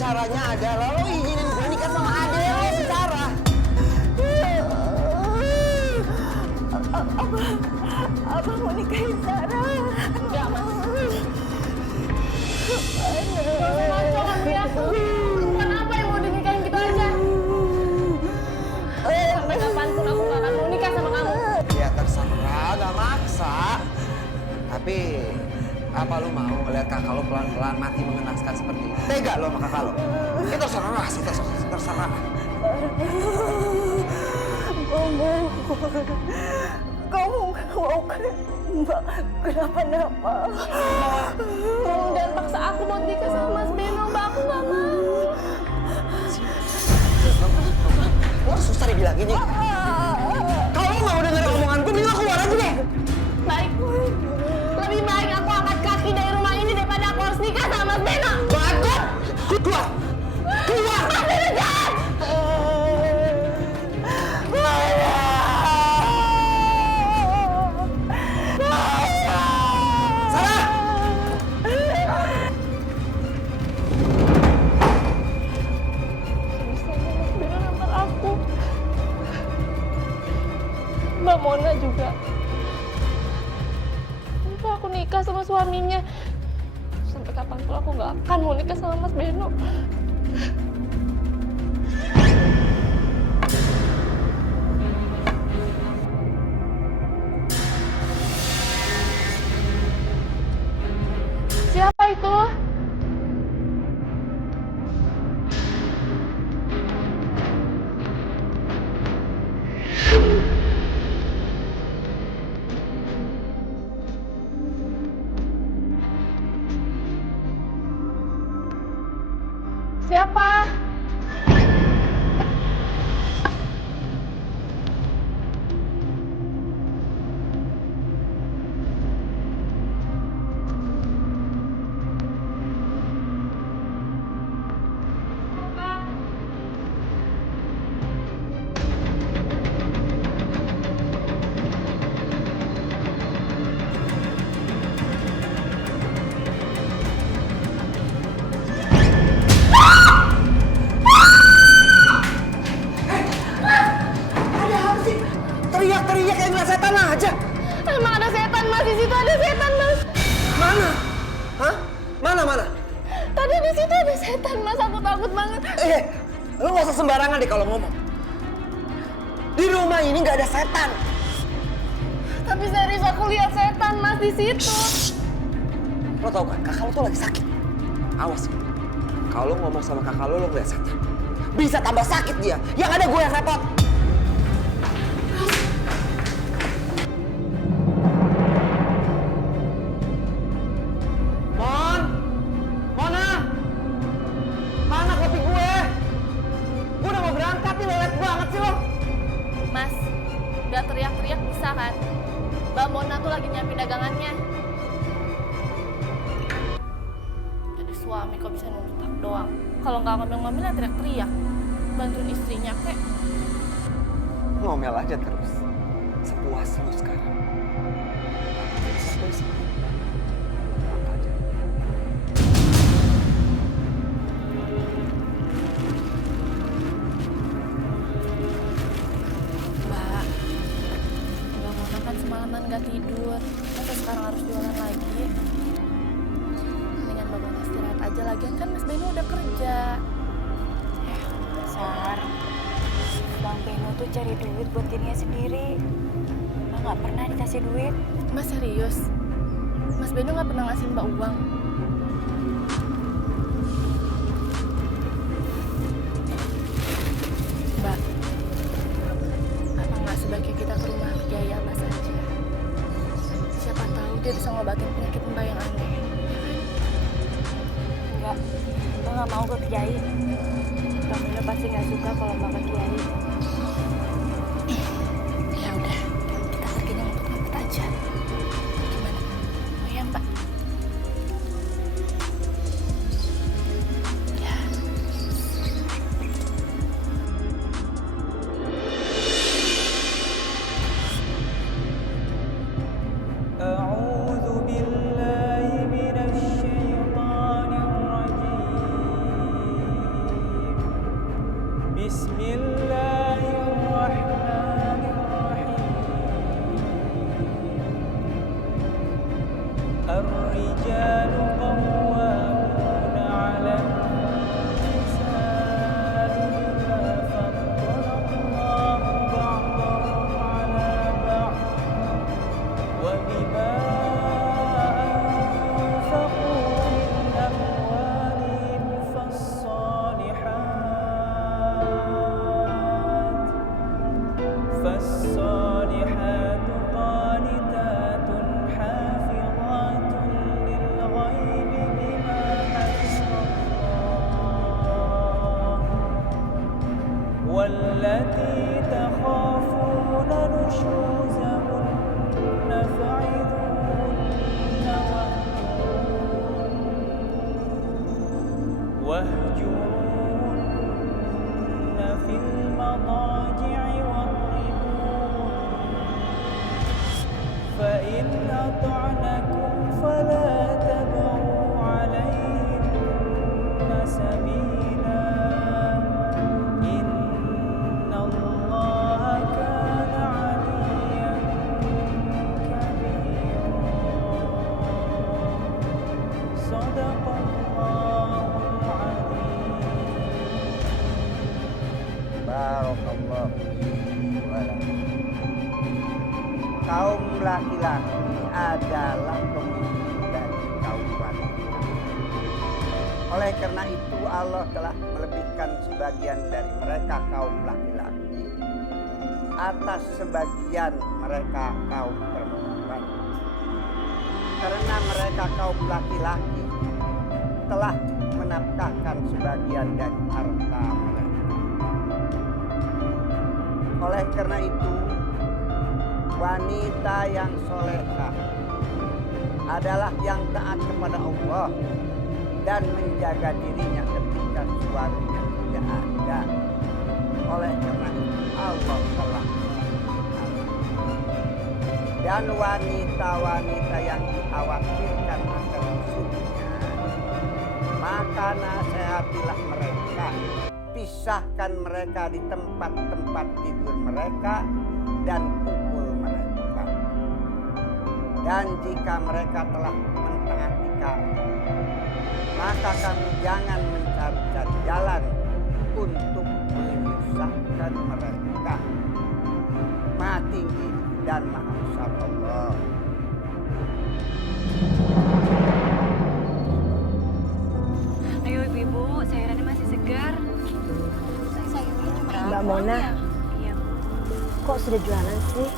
Caranya adalah lo izinin gue nikah sama adek lo secara. Abang mau nikahin Sarah? Enggak, Mas. Macam ya. Kenapa yang mau dinikahin gitu aja? Sampai kapanpun aku gak akan mau nikah sama kamu. Ya terserah, gak maksa. Tapi apa lu mau ngeliat kakak lo pelan-pelan mati mengenaskan seperti ini? Tega lo sama kakak lo? Itu terserah sih, terserah. Kamu mau Mbak kenapa-napa? Tolong jangan paksa aku buat nikah sama Mas Beno, Mbak. Aku gak mau. Lo susah dibilangin ya? Kalau lo mau denger omongan gue, mending lo keluar aja deh. Baik. Lebih baik aku angkat kaki dari rumah ini daripada aku harus nikah sama Mas Beno. Bagus! Keluar! Keluar! Mas Beno jangan! Sarah! Bisa-bisanya Mas Beno nampar aku. Mbak Mona juga. Kenapa aku nikah sama suaminya? Sampai kapanpun aku gak akan mau nikah sama Mas Beno. Siapa itu? Siapa? Teriak-teriak kayak ngeliat setan aja. Emang ada setan, Mas? Di situ ada setan, Mas. Mana? Hah? Mana? Tadi di situ ada setan, Mas. Aku takut banget. Lu gak usah sembarangan deh kalau ngomong. Di rumah ini gak ada setan. Tapi serius aku lihat setan, Mas, di situ. Lo tau kan, kakak lo tuh lagi sakit. Awas ya. Kalau ngomong sama kakak lo ngeliat setan. Bisa tambah sakit dia. Yang ada gue yang repot. Mona! Mana kopi gue? Gue udah mau berangkat nih, lelet banget sih lo. Mas, udah teriak-teriak bisa kan? Mbak Mona tuh lagi nyiapin dagangannya. Jadi suami kok bisa nunduk tak doang. Kalau nggak ngambil-ngambil ya teriak-teriak. Bantuin istrinya kek. Ngomel aja terus. Sepuas lo sekarang. Semalaman gak tidur, masa sekarang harus jualan lagi? Mendingan Mbak Mona istirahat aja, lagian kan Mas Beno udah kerja. Sar, Bang Beno tuh cari duit buat dirinya sendiri. Mbak gak pernah dikasih duit. Mas serius? Mas Beno gak pernah ngasih Mbak uang? ke Kiai. Bang Beno pasti nggak suka kalau Mbak ke Kiai. Ya udah, kita perginya ngumpet-ngumpet aja. Gimana? Oh ya Mbak. Ya. أعوذ بالله من الشيطان الرجيم بسم الله الرحمن الرحيم الرجال قوامون على النساء بما فضل الله بعضهم على بعض وبما أنفقوا من أموالهم فالصالحات قانتات حافظات للغيب بما حفظ الله والتي تخافون نشوزهن فعظوهن واهجروهن في المضاجع واضربوهن فإن أطعنكم فلا تبغوا عليهن سبيلا إن الله كان عليا كبيرا صدق الله العظيم Barakallahu kaum laki-laki adalah pemimpin dari kaum wanita. Oleh karena itu Allah telah melebihkan sebagian dari mereka kaum laki-laki atas sebagian mereka kaum perempuan. Karena mereka kaum laki-laki telah menafkahkan sebagian dari harta mereka. Oleh karena itu, wanita yang solehah adalah yang taat kepada Allah dan menjaga dirinya ketika suaminya tidak ada. Oleh karena itu, Allah telah dan wanita-wanita yang dikhawatirkan akan musuhnya, maka nasihatilah mereka. Pisahkan mereka di tempat-tempat tidur mereka dan pukul mereka. Dan jika mereka telah mentaati kami, maka kami jangan mencari-cari jalan untuk menyusahkan mereka. Maha tinggi dan maha besar Allah. Ayo ibu-ibu, sayurannya masih segar. Mbak Mona, Iya, Bu. kok sudah jualan sih?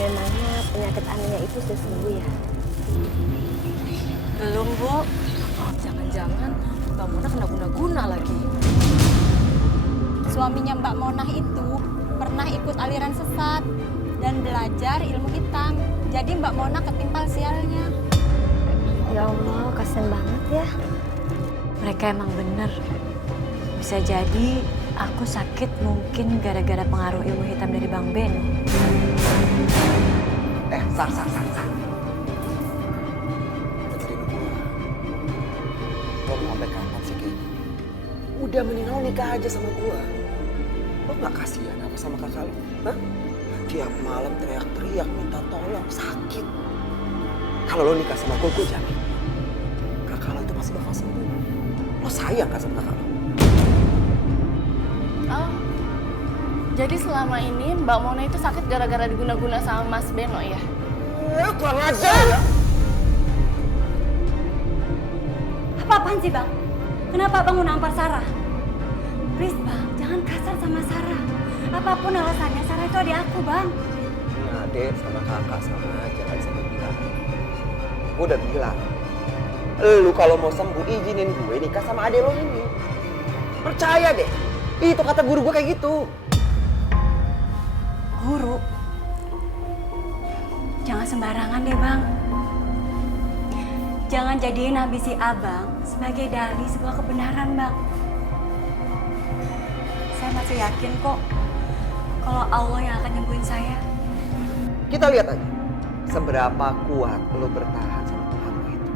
Memangnya penyakit anehnya itu sudah sembuh ya? Belum, Bu. Jangan-jangan Mbak Mona kena guna-guna lagi. Suaminya Mbak Monah itu pernah ikut aliran sesat dan belajar ilmu hitam. Jadi Mbak Monah ketimpal sialnya. Ya Allah, kasian banget ya. Mereka emang bener. Bisa jadi aku sakit mungkin gara-gara pengaruh ilmu hitam dari Bang Beno. Sak. Dengerin gue. Lo mau sampai kapan sih kayak gini? Udah mending lo nikah aja sama gue. Lo gak kasihan apa sama kakak lo? Hah? Tiap malam teriak-teriak minta tolong, sakit. Kalau lo nikah sama gue jamin. Kakak lo itu pasti bakal sembuh. Lo sayang kan sama kakak lo? Oh, jadi selama ini Mbak Mona itu sakit gara-gara diguna-guna sama Mas Beno ya? Kurang ajar! Apa-apaan sih, Bang? Kenapa Bang menampar Sarah? Please, Bang, jangan kasar sama Sarah. Apapun alasannya, Sarah itu adik aku, Bang. Nah, Dek, sama kakak sama aja, gak bisa dibilang. Gue udah bilang, lu kalau mau sembuh izinin gue nikah sama adek lo ini. Percaya deh. Itu kata guru gue kayak gitu. Guru, jangan sembarangan deh bang. Jangan jadiin ambisi abang sebagai dalih sebuah kebenaran bang. Saya masih yakin kok kalau Allah yang akan nyembuhin saya. Kita lihat aja seberapa kuat lo bertahan sama Tuhan lo itu.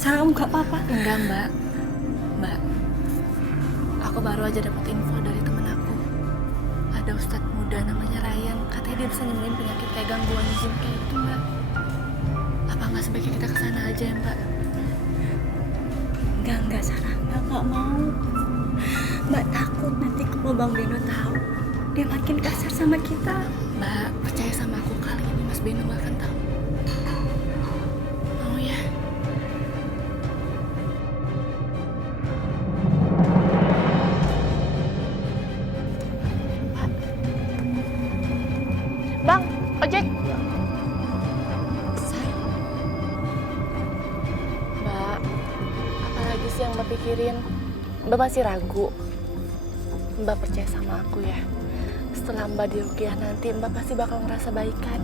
Sarah kamu gak apa-apa? Enggak, Mbak. Mbak, aku baru aja dapat info dari temen aku. Ada ustadz muda namanya Ryan. Katanya dia bisa nyembuhin penyakit kayak gangguan jin kayak itu, Mbak. Apa nggak sebaiknya kita kesana aja ya, Mbak? Enggak Sarah, Mbak mau. Mbak takut nanti kalau Bang Beno tahu dia makin kasar sama kita. Mbak, percaya sama aku, kali ini Mas Beno nggak akan tahu. Mau ya? Bang, ojek. Mbak, apalagi sih yang Mbak pikirin? Mbak masih ragu. Mbak percaya sama aku ya. Setelah Mbak diruqyah nanti, Mbak pasti bakal ngerasa baikan.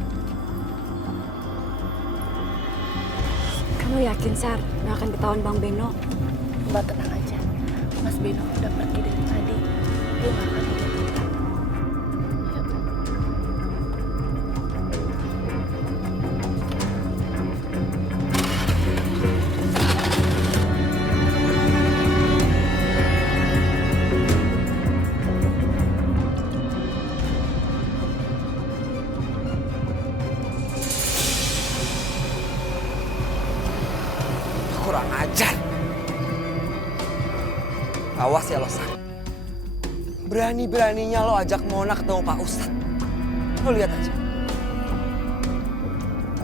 Kamu yakin Sar, gak akan ketahuan Bang Beno? Mbak tenang aja. Mas Beno udah pergi dari tadi. Dia gak akan lihat kita. Yuk. Kurang ajar. Awas ya lo, San. Berani-beraninya lo ajak Mona ketemu Pak Ustadz. Lo lihat aja.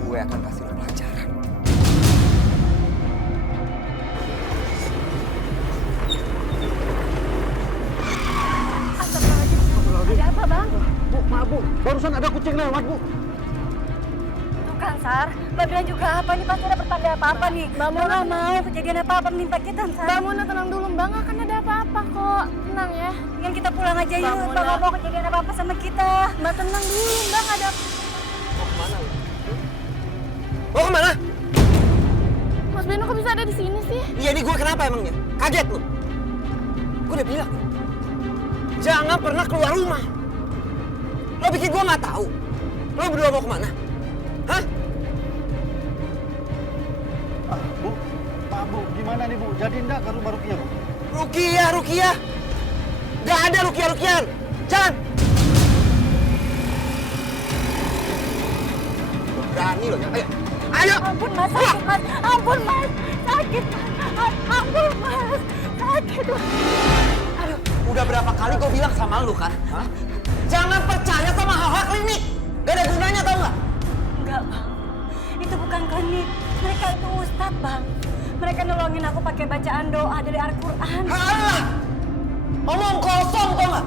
Gue akan kasih lo pelajaran. Ada apa Bang? Bu, maaf Bu, barusan ada kucing lewat Bu. Tuh kan Sar, Mbak bilang juga apa nih pasti ada pertanda apa-apa nih. Mbak gak mau kejadian apa-apa menimpa kita Sar. Mbak Mona tenang dulu, Mbak. Nggak akan ada apa-apa kok. Tenang ya. Yang kita pulang aja yuk, Mbak Mbak Mona. gak mau kejadian apa-apa sama kita. Mbak tenang dulu, Mbak. Nggak ada... Mau kemana lo? Mau kemana? Mas Beno kok bisa ada di sini sih? Iya nih gue kenapa emangnya? Kaget lo? Gue udah bilang. Jangan pernah keluar rumah. Lo pikir gue nggak tahu? Lo berdua mau kemana? Hah? Bu, maaf Bu, gimana nih Bu? Jadi enggak ke rumah Rukiah Bu? Rukiah. Gak ada Rukiah. Jangan. Berani lo ya. Ayo. Ampun Mas, sakit Mas. Ampun Mas, sakit Mas. Ampun Mas, sakit Mas. Aduh, udah berapa kali gue bilang sama lu kan? Hah? Jangan percaya sama hal-hal klinik. Gak ada gunanya tau gak? Enggak Bang, itu bukan klinik. Mereka itu ustadz Bang. Mereka nolongin aku pakai bacaan doa dari Al-Quran. Halah! Omong kosong tau gak?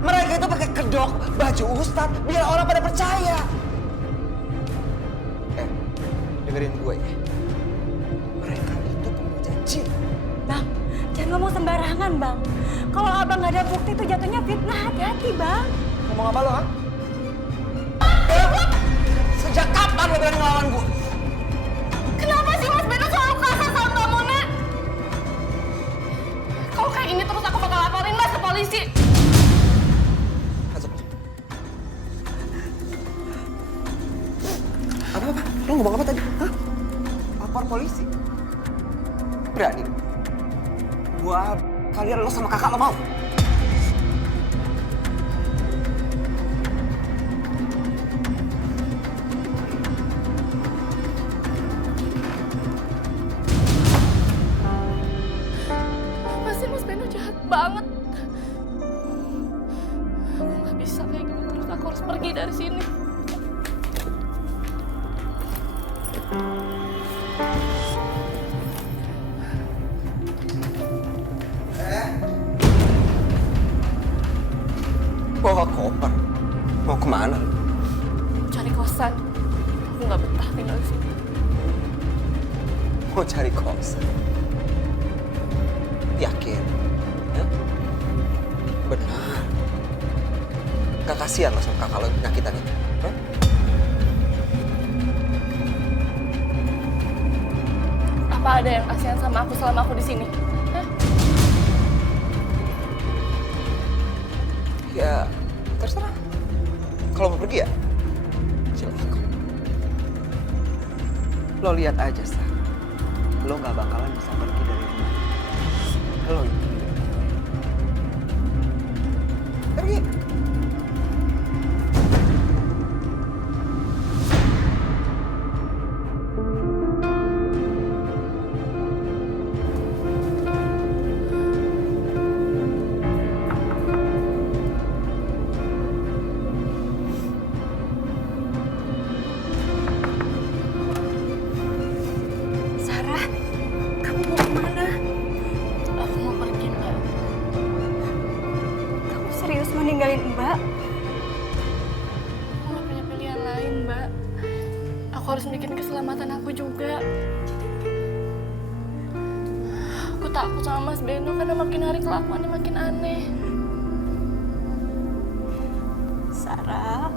Mereka itu pakai kedok, baju ustadz, biar orang pada percaya. Dengerin gue ya. Mereka itu pemuja jin. Bang, jangan ngomong sembarangan Bang. Kalau abang nggak ada bukti itu jatuhnya fitnah. Hati-hati Bang. Ngomong apa lo, ha? Sejak kapan lo berani ngelawan gue? Kenapa sih Mas Beno selalu kasar sama Mbak Mona? Kalau kayak ini terus aku bakal laporin Mas ke polisi. Masuk. Apa? Lo ngomong apa tadi? Hah? Lapor polisi? Berani? Gua kalian lo sama kakak lo mau? Pasti Mas Beno jahat banget. Aku nggak bisa kayak gini terus. Aku harus pergi dari sini. Bawa koper. Mau kemana? Cari kosan. Aku nggak betah tinggal di sini. mau cari kosan. Yakin? Ya? Benar. Gak kasihan lo sama kakak lo penyakitan itu? Hah? Apa ada yang kasihan sama aku selama aku di sini? Hah? Ya, terserah. Kalau mau pergi ya, silakan. Lo lihat aja, Sa. Lo gak bakalan bisa pergi dari rumah. Lo itu. Pergi. Sarah, kamu mau kemana? Aku mau pergi, Mbak. Kamu serius mau ninggalin Mbak? Aku gak punya pilihan lain, Mbak. Aku harus bikin keselamatan aku juga. Aku takut sama Mas Beno karena makin hari kelakuannya makin aneh. Sarah,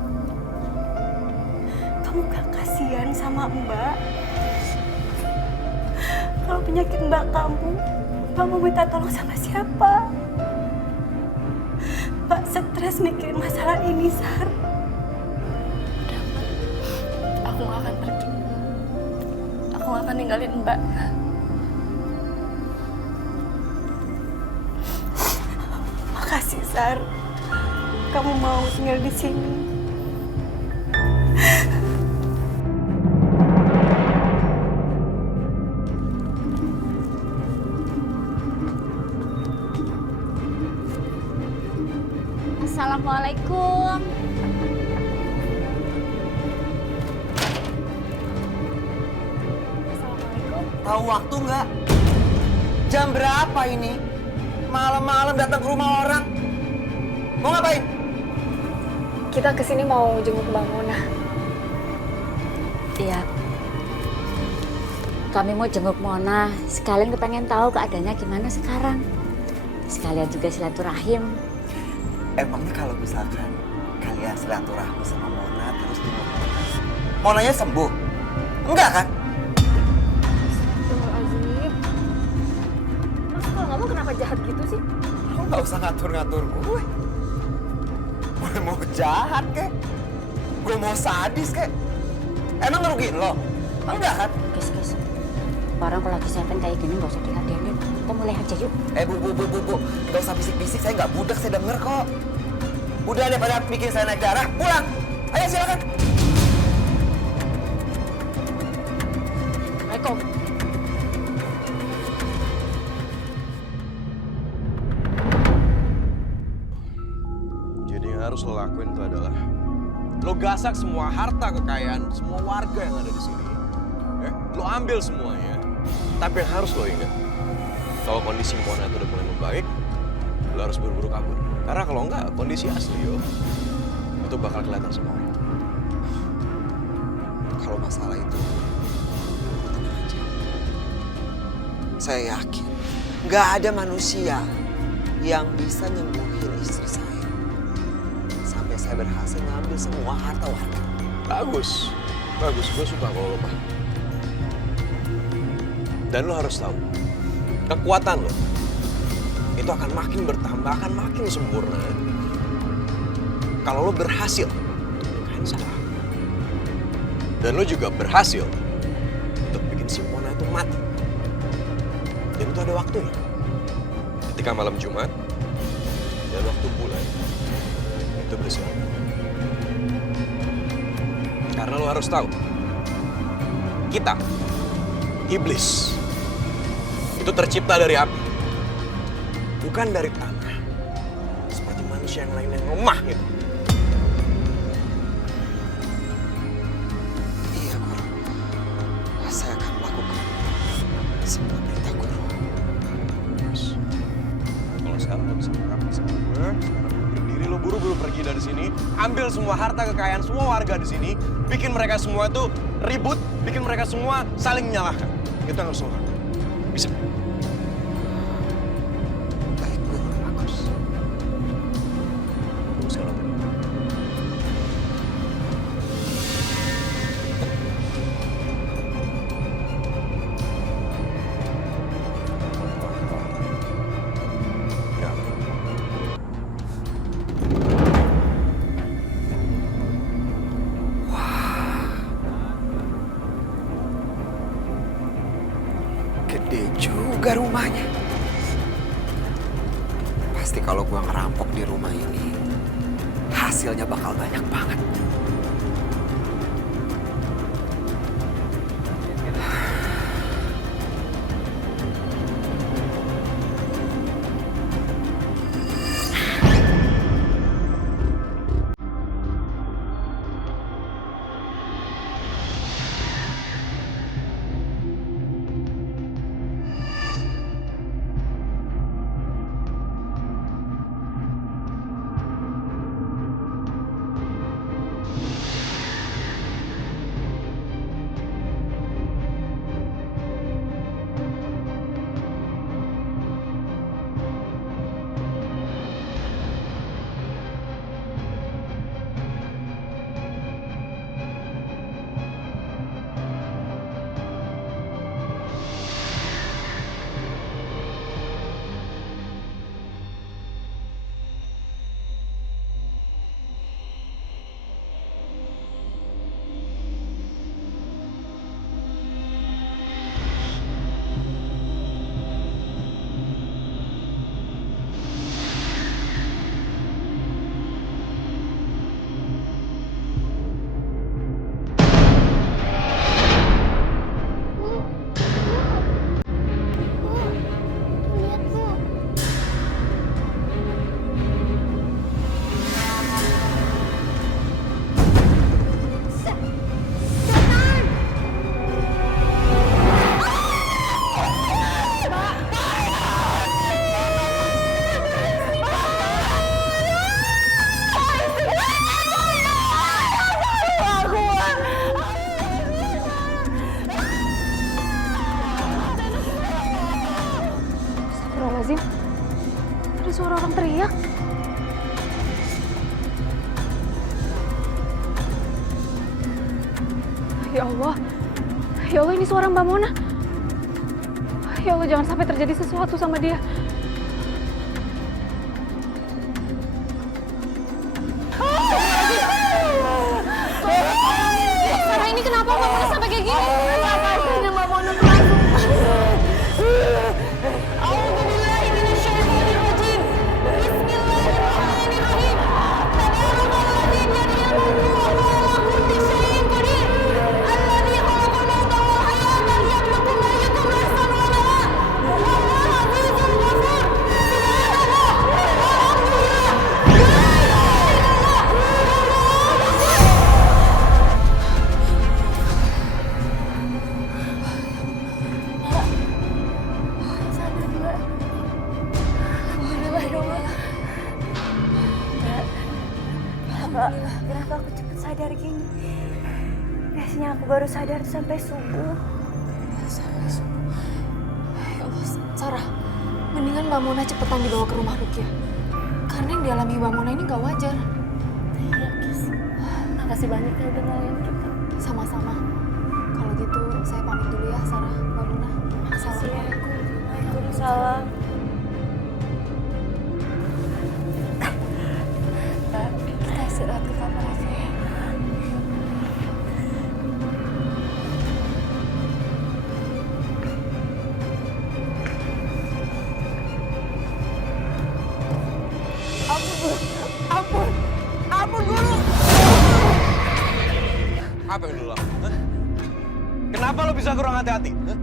kamu gak kasihan sama Mbak? Kalau penyakit Mbak kamu, Mbak mau minta tolong sama siapa? Mbak stres mikirin masalah ini, Sar. Udah, Mbak. Aku gak akan pergi. Aku gak akan ninggalin Mbak. Makasih, Sar. Kamu mau tinggal di sini. Assalamualaikum. Tahu waktu nggak? Jam berapa ini? Malam-malam datang ke rumah orang. Mau ngapain? Kita kesini mau jenguk Mbak Mona. Iya. Kami mau jenguk Mona, sekalian kepengen tahu keadaannya gimana sekarang. Sekalian juga silaturahim. Emangnya kalau misalkan kalian silaturahmi sama Mona terus jenguk Mona, Monanya sembuh? Enggak kan? Astagfirullahaladzim. Mas kalau ngomong kenapa jahat gitu sih? Lo nggak usah ngatur-ngatur gue. Gue mau jahat kek? Gue mau sadis kek? Emang ngerugiin lo? Enggak kan? Guys. Orang kalau lagi seven kayak gini nggak usah diladenin. Kita mulai aja yuk. Bu. Gak usah bisik-bisik, saya nggak budak, saya denger kok. Udah daripada bikin saya naik darah, pulang. Ayo silakan. Assalamualaikum. Jadi yang harus lo lakuin itu adalah lo gasak semua harta kekayaan semua warga yang ada di sini. Ya? Lo ambil semuanya. Tapi yang harus lo ingat, kalau kondisi Mona itu udah mulai membaik, lo harus buru-buru kabur. Karena kalau enggak, kondisi asli itu bakal kelihatan semua orang. Kalau masalah itu, tenang aja. Saya yakin, nggak ada manusia yang bisa nyembuhin istri saya. Sampai saya berhasil ngambil semua harta warga. Bagus. Gue suka kalau lo paham. Dan lo harus tahu, kekuatan lo itu akan makin bertambah, akan makin sempurna. Kalau lo berhasil untuk nikahin Sarah. Dan lo juga berhasil untuk bikin si Mona itu mati. Dan itu ada waktunya. Ketika malam Jumat, dan waktu bulan, itu bersiap. Karena lo harus tahu, kita, iblis, itu tercipta dari api. Bukan dari tanah. Seperti manusia yang lain yang lemah gitu. Iya, Guru. Saya akan melakukan semua perintah Guru. Kalau sekarang lo bisa mengabdi sama gue, sekarang lo berdiri, lo buru-buru pergi dari sini, ambil semua harta kekayaan semua warga di sini, bikin mereka semua tuh ribut, bikin mereka semua saling menyalahkan. Itu yang harus lo lakuin. Bisa? Baik, Bu. Bagus. Bagus kalau begitu. Ya. Gede juga rumahnya. Pasti kalau gua ngerampok di rumah ini, hasilnya bakal banyak banget. Astagfirullahaladzim. Ada suara orang teriak. Ya Allah. Ya Allah, ini suara Mbak Mona. Ya Allah, jangan sampai terjadi sesuatu sama dia. Sarah, ini kenapa Mbak Mona sampai kayak gini? Akhirnya Mbak Mona kelazu. A'udzubillahiminasyaitonirrajim. Bismillahirrahmanirrahim. Tabarakalladzi biyadihil mulku wa huwa ala kulli syai'in qadir. Alladzi khalaqal mauta wal hayata liyabluwakum ayyukum ahsanu amala. Wallahu azizun ghafur. Subhanallah. Walhamdulillah. La ilaha sadar Mbak. Alhamdulillah ya Allah. Mbak, kenapa aku cepet sadar gini? Biasanya aku baru sadar sampai subuh. Sampai subuh. Ya Allah, Sarah, mendingan Mbak Mona cepetan dibawa ke rumah Rukia. Karena yang dialami Mbak Mona ini gak wajar. Iya, Kis. Makasih banyak ya udah nolongin kita. Sama-sama. Kalau gitu, saya pamit dulu ya, Sarah, Mbak Mona. Assalamualaikum. Waalaikumsalam. Mbak, kita istirahat ke kamar aja ya. Ampun guru. Apa yang lu lakukan? Hah? Kenapa lu bisa kurang hati-hati? Hah?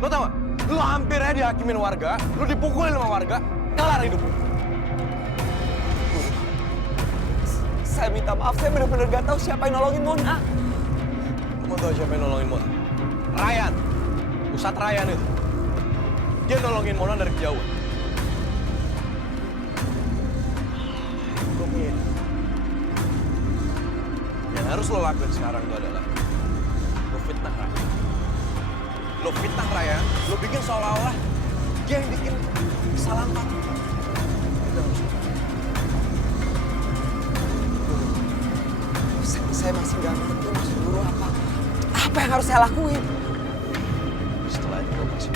Lu tau gak? Lu hampir aja dihakimin warga, lu dipukulin sama warga, kelar hidup lu. Saya minta maaf, saya benar-benar gak tahu siapa yang nolongin Mona. Lu mau tau siapa yang nolongin Mona? Ryan. Ustadz Ryan itu. Dia nolongin Mona dari kejauhan. Gue punya ide. Yang harus lo lakuin sekarang itu adalah lo fitnah Ryan. Lo fitnah Raya, lo bikin seolah-olah dia yang bikin kesalahan Fatih. Saya masih nggak ngerti maksud guru apa. Apa yang harus saya lakuin? Setelah itu lo pasti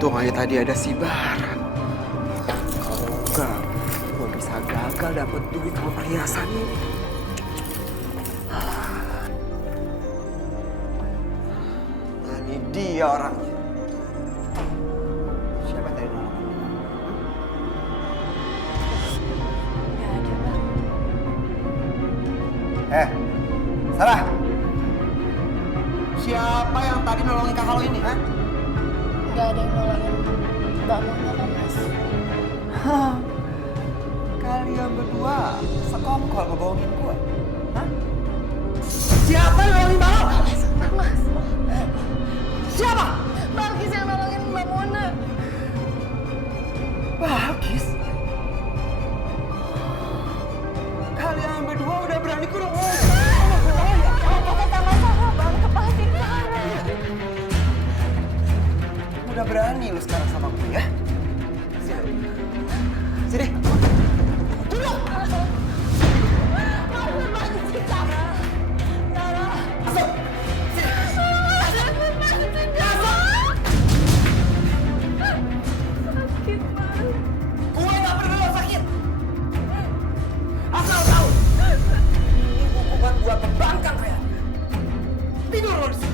Untung aja tadi ada si Baran. Kalau enggak, gue bisa gagal dapet duit sama perhiasan ini. Nah, ini dia orangnya. Siapa yang tadi nolong? Nggak ada, Bang. Sarah. Siapa yang tadi nolongin kakak lo ini, ha? Nggak ada yang nolongin Mbak Mona kok, Mas. Kalian berdua sekongkol ngebohongin gua. Hah? Siapa yang nolongin Mbak Lo? Mas, Siapa? Balkis yang nolongin Mbak Mona. Balkis? Kalian berdua udah berani kurung. Udah berani lu sekarang sama gue ya? Sini. Duduk. Masuk. Sini. Gue gak peduli lo sakit. Asal tahu. Ini hukuman buat pembangkang kayak. Tidur lo di sini.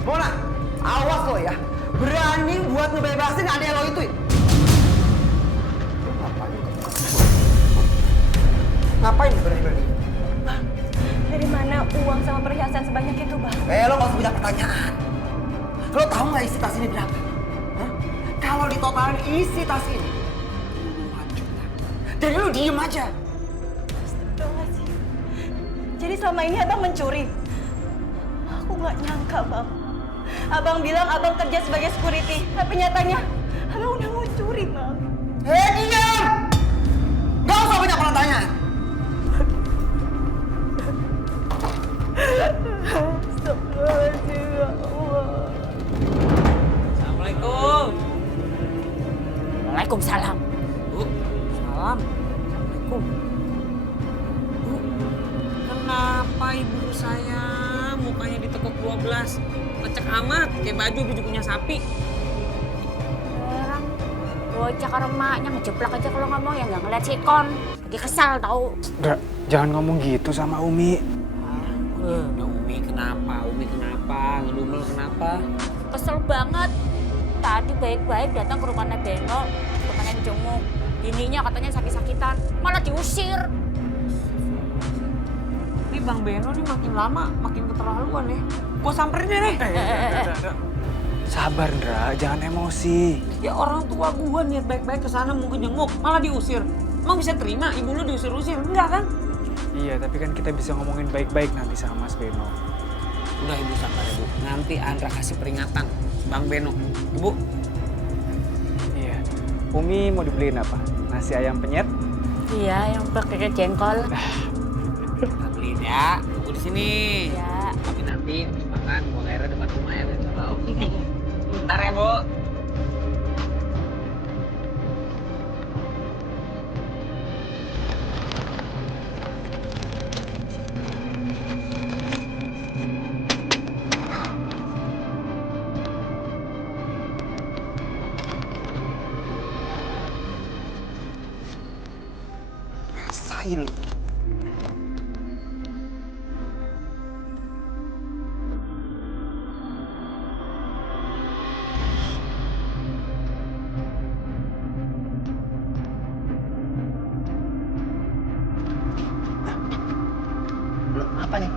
Mona, awas lo ya. Berani buat ngebebasin adek lo itu. Ngapain berani-berani? Bang, dari mana uang sama perhiasan sebanyak itu, Bang? Lo gak usah punya pertanyaan. Lo tahu nggak isi tas ini berapa? Hah? Kalau ditotalin isi tas ini puluhan juta. Dan lo diem aja. Astagfirullahaladzim. Jadi selama ini Abang mencuri? Aku nggak nyangka, Bang. Abang bilang Abang kerja sebagai security, tapi nyatanya Abang udah mau curi, Bang. Diam! Gak usah banyak pertanyaan. Astagfirullahaladzim, ya Allah. Assalamualaikum. Waalaikumsalam. Bu, salam. Assalamualaikum. Bu, kenapa ibu saya mukanya ditekuk 12? Lecek amat, kayak baju punya sapi. Heran. Bocah karo emaknya ngejeplak aja kalau ngomong ya nggak ngeliat sikon. Lagi kesal tau. Dra, jangan ngomong gitu sama Umi. Udah Umi kenapa? Umi kenapa? Ngedumel kenapa? Kesel banget. Tadi baik-baik datang ke rumahnya Beno, temannya jenguk. Ininya katanya sakit-sakitan, malah diusir. Ini Bang Beno nih makin lama makin keterlaluan ya. Gua samperin deh nih. Sabar, Dra, jangan emosi. Ya orang tua gua niat baik-baik ke sana mau jenguk, malah diusir. Emang bisa terima ibu lu diusir-usir? Enggak kan? Iya, tapi kan kita bisa ngomongin baik-baik nanti sama Mas Beno. Udah ibu sabar ya bu, nanti Andra kasih peringatan Bang Beno. Ibu, Iya. Umi mau dibeliin apa? Nasi ayam penyet? Iya, yang pakai jengkol. kita beliin ya. Tunggu di sini. Ya. Tapi nanti habis makan buang airnya depan rumah ya. Bentar ya bu. Rasain lu. apa nih?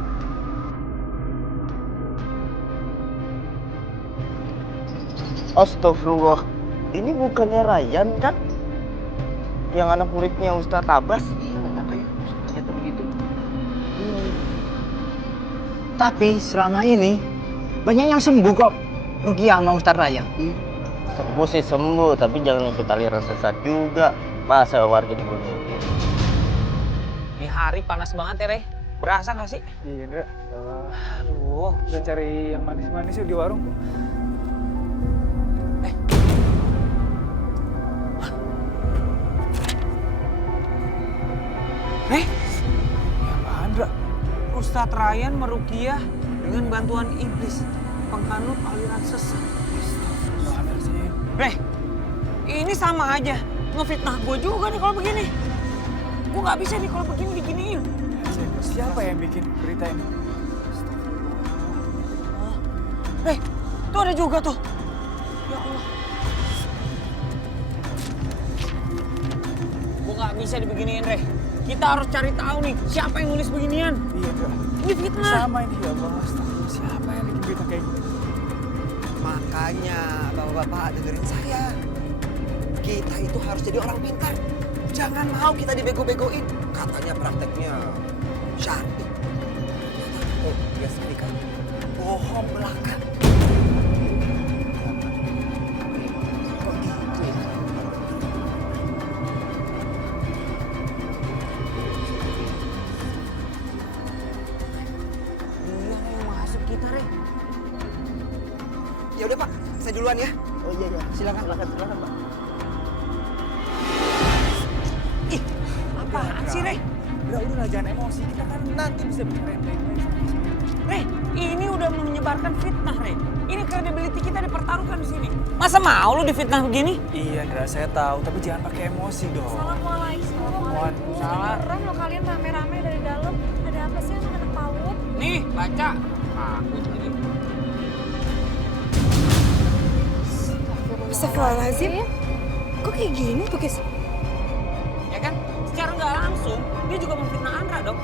Astagfirullah. Ini bukannya Ryan kan? Yang anak muridnya Ustadz Abbas? Ternyata begitu. Tapi selama ini banyak yang sembuh kok. Rukiah sama Ustadz Ryan. Sembuh sih sembuh, tapi jangan ikut aliran sesat juga. Masa warga dibunuh? Ini hari panas banget ya, Rey. Berasa gak sih? Iya, Indra. Aduh. Udah cari yang manis-manis yuk di warung. Ya apaan, Dra? Ustadz Ryan merukiah dengan bantuan iblis, pengkanut aliran sesat. Rey, ini sama aja ngefitnah gue juga nih kalau begini. Gue nggak bisa nih kalau begini diginiin. Siapa yang bikin berita ini? Rey, tuh ada juga tuh. Ya Allah. Gue nggak bisa dibeginiin, Rey. Kita harus cari tahu nih siapa yang nulis beginian. Iya, Dra. Ini fitnah. Sama ini, ya Allah. Astagfirullah. Siapa yang bikin berita kayak gini? Makanya bapak-bapak dengerin saya. Kita itu harus jadi orang pintar. Jangan mau kita dibego-begoin. Katanya prakteknya syar'i. Oh, ya sekali kan. Bohong belaka. Kok gitu ya? Iya, Rey, masuk kita, Rey. Ya udah Pak, saya duluan ya. Oh iya, silakan Pak. Ih, apaan sih, Rey? Udah, jangan emosi. Kita kan nanti bisa bicarain baik-baik. Rey, ini udah menyebarkan fitnah, Rey. Ini credibility kita dipertaruhkan di sini. Masa mau lu difitnah begini? Iya, Dra, saya tahu. Tapi jangan pakai emosi dong. Assalamualaikum. Salah. Serem lo kalian rame-rame dari dalam. Ada apa sih anak-anak PAUD? Nih, baca. Takut lagi. Astagfirullahaladzim. Kok kayak gini tuh, Kis? Ya kan? Secara nggak langsung, dia juga memfitnah Andra dong.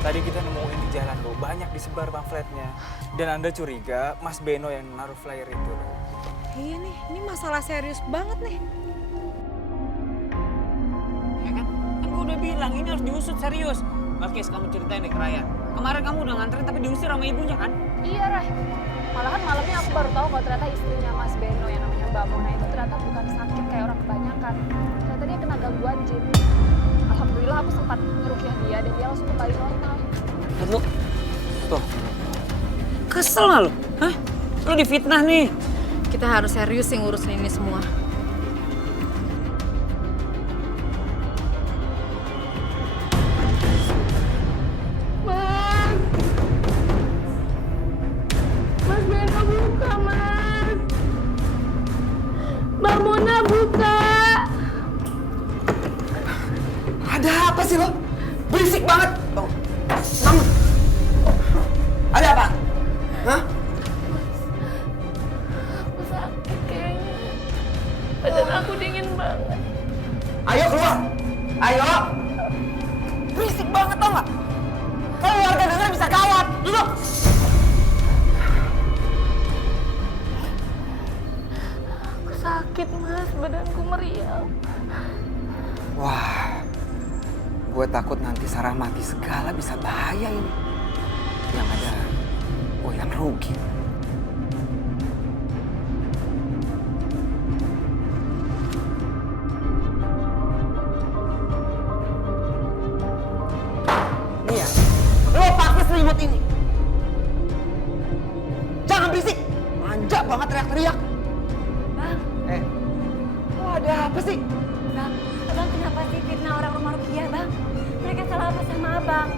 Tadi kita nemuin di jalan loh, banyak disebar pamfletnya. Dan Anda curiga Mas Beno yang naruh flyer itu. Iya nih, ini masalah serius banget nih. Ya kan? Kan gue udah bilang ini harus diusut serius. Balkis, kamu ceritain deh ke Ryan. Kemarin kamu udah nganterin tapi diusir sama ibunya kan? Iya, Ray. Malahan malamnya aku baru tahu kalau ternyata istrinya Mas Beno yang namanya Mbak Mona itu ternyata bukan sakit kayak orang kebanyakan. Ternyata dia kena gangguan jin. Alhamdulillah aku sempat ngerukiah dia dan dia langsung kembali normal. Lu, tuh. Kesel gak lu? Hah? Lu difitnah nih. Kita harus serius sih ngurusin ini semua. Mas Beno buka, Mas. Mbak Mona buka. Ada apa sih lo? Berisik banget. Kamu. Ada apa? Hah? Aku sakit kayaknya. Badan aku dingin banget. Ayo keluar. Ayo. Berisik banget tau gak? Kalau warga denger bisa gawat. Duduk. Aku sakit, Mas. Badanku meriang. Wah. Gue takut nanti Sarah mati segala bisa bahaya ini. Yang ada, gue yang rugi. Nih ya, lo pakai selimut ini. Jangan berisik. Manja banget teriak-teriak. Bang, Lo ada apa sih? Bang, Abang kenapa sih fitnah orang rumah Rukiah, Bang? Mereka salah apa sama Abang?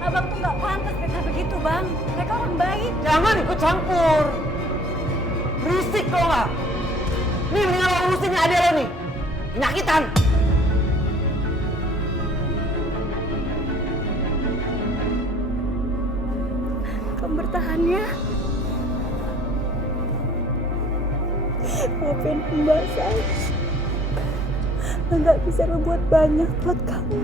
Abang tuh nggak pantas fitnah begitu, Bang. Mereka orang baik. Jangan ikut campur. Berisik lo nggak? Nih mendingan lo urusin adik lo nih. Penyakitan. Kamu bertahan ya. Maafin Mbak saya. Nggak bisa berbuat banyak buat kamu.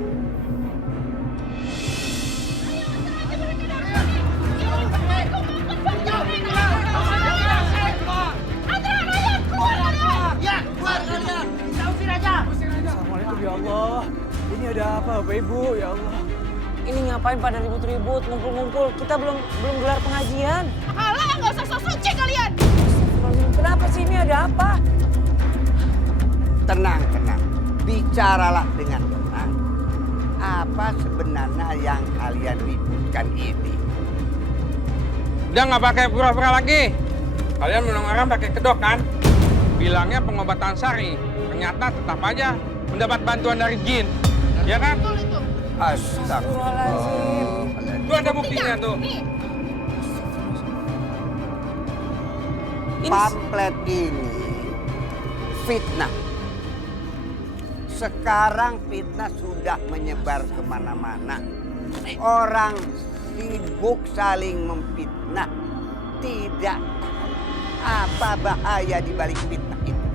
ada apa Bapak Ibu? Ya Allah. Ini ngapain pada ribut-ribut, ngumpul-ngumpul? Kita belum gelar pengajian. Alah, nggak usah sok suci kalian. Kenapa sih ini ada apa? Tenang, tenang. Bicaralah dengan tenang. Apa sebenarnya yang kalian ributkan ini? Udah nggak pakai pura-pura lagi. Kalian mendengarkan pakai kedok kan? Bilangnya pengobatan sari. Ternyata tetap aja mendapat bantuan dari jin. Ya kan? Astagfirullahaladzim. Itu ada buktinya tuh. Pamflet ini fitnah. Sekarang fitnah sudah menyebar kemana-mana. Orang sibuk saling memfitnah. Tidak apa bahaya di balik fitnah itu.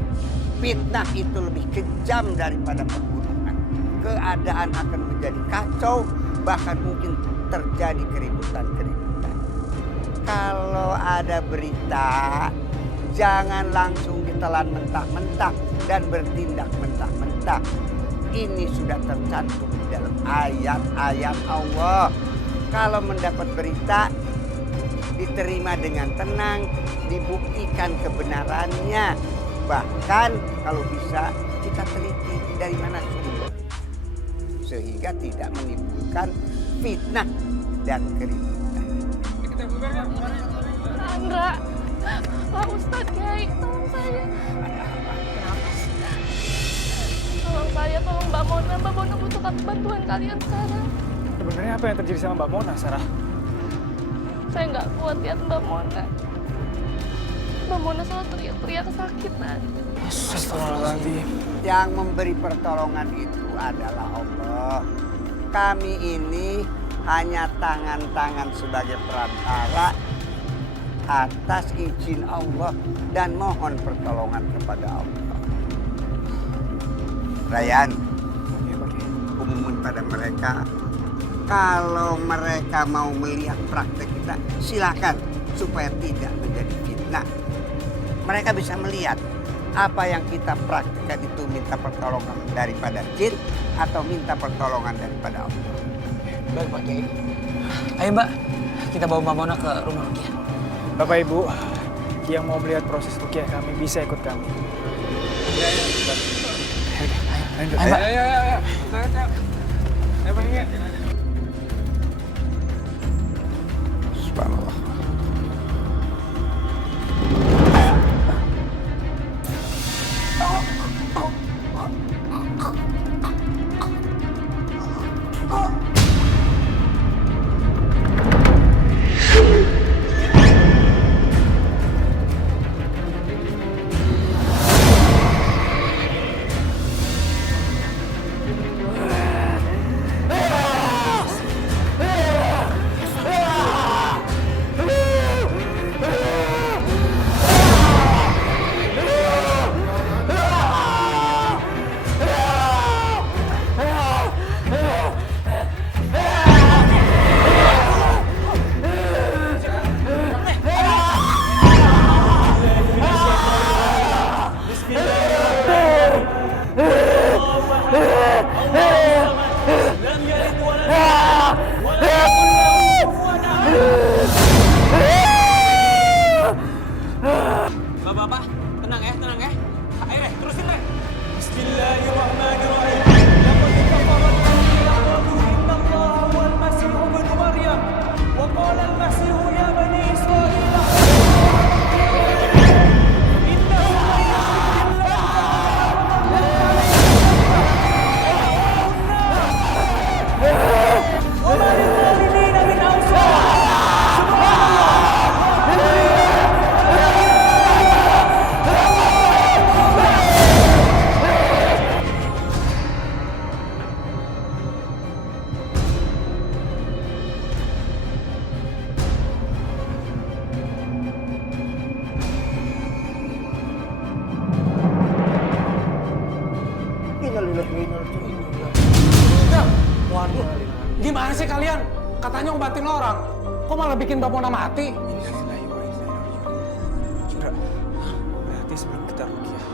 Fitnah itu lebih kejam daripada pembunuhan. Keadaan akan menjadi kacau, bahkan mungkin terjadi keributan-keributan. Kalau ada berita, jangan langsung ditelan mentah-mentah dan bertindak mentah-mentah. Ini sudah tercantum di dalam ayat-ayat Allah. Kalau mendapat berita, diterima dengan tenang, dibuktikan kebenarannya. Bahkan kalau bisa kita teliti dari mana sumber. Sehingga tidak menimbulkan fitnah dan keributan. Sandra, Pak Ustadz Kiai, tolong saya. Tolong saya, tolong Mbak Mona. Mbak Mona butuh bantuan kalian sekarang. Sebenarnya apa yang terjadi sama Mbak Mona, Sarah? Saya nggak kuat lihat Mbak Mona. Mbak Mona selalu teriak-teriak kesakitan. Astagfirullahaladzim. Yang memberi pertolongan itu adalah Allah. Kami ini hanya tangan-tangan sebagai perantara atas izin Allah dan mohon pertolongan kepada Allah. Ryan, umumin pada mereka, kalau mereka mau melihat praktek kita, silakan supaya tidak menjadi fitnah. Mereka bisa melihat apa yang kita praktekkan itu minta pertolongan daripada jin atau minta pertolongan daripada Allah. Baik Pak Kiai. Ayo Mbak, kita bawa Mbak Mona ke rumah Rukiah. Bapak Ibu, yang mau melihat proses rukiah kami bisa ikut kami. Ayo Mbak. Subhanallah. Bapak-bapak, tenang ya. Ayo deh, terusin deh. Bismillahirrahmanirrahim. Laqad kafara alladhina qalu inna Allaha huwal Masih ibnu Maryam. Wa qala al-Masih ya bani Israil. Wa ma lil-zalimin min ansar. Gimana sih kalian? Katanya ngobatin orang. Kok malah bikin Mbak Mona mati? Cura, berarti sebelum kita rukiah,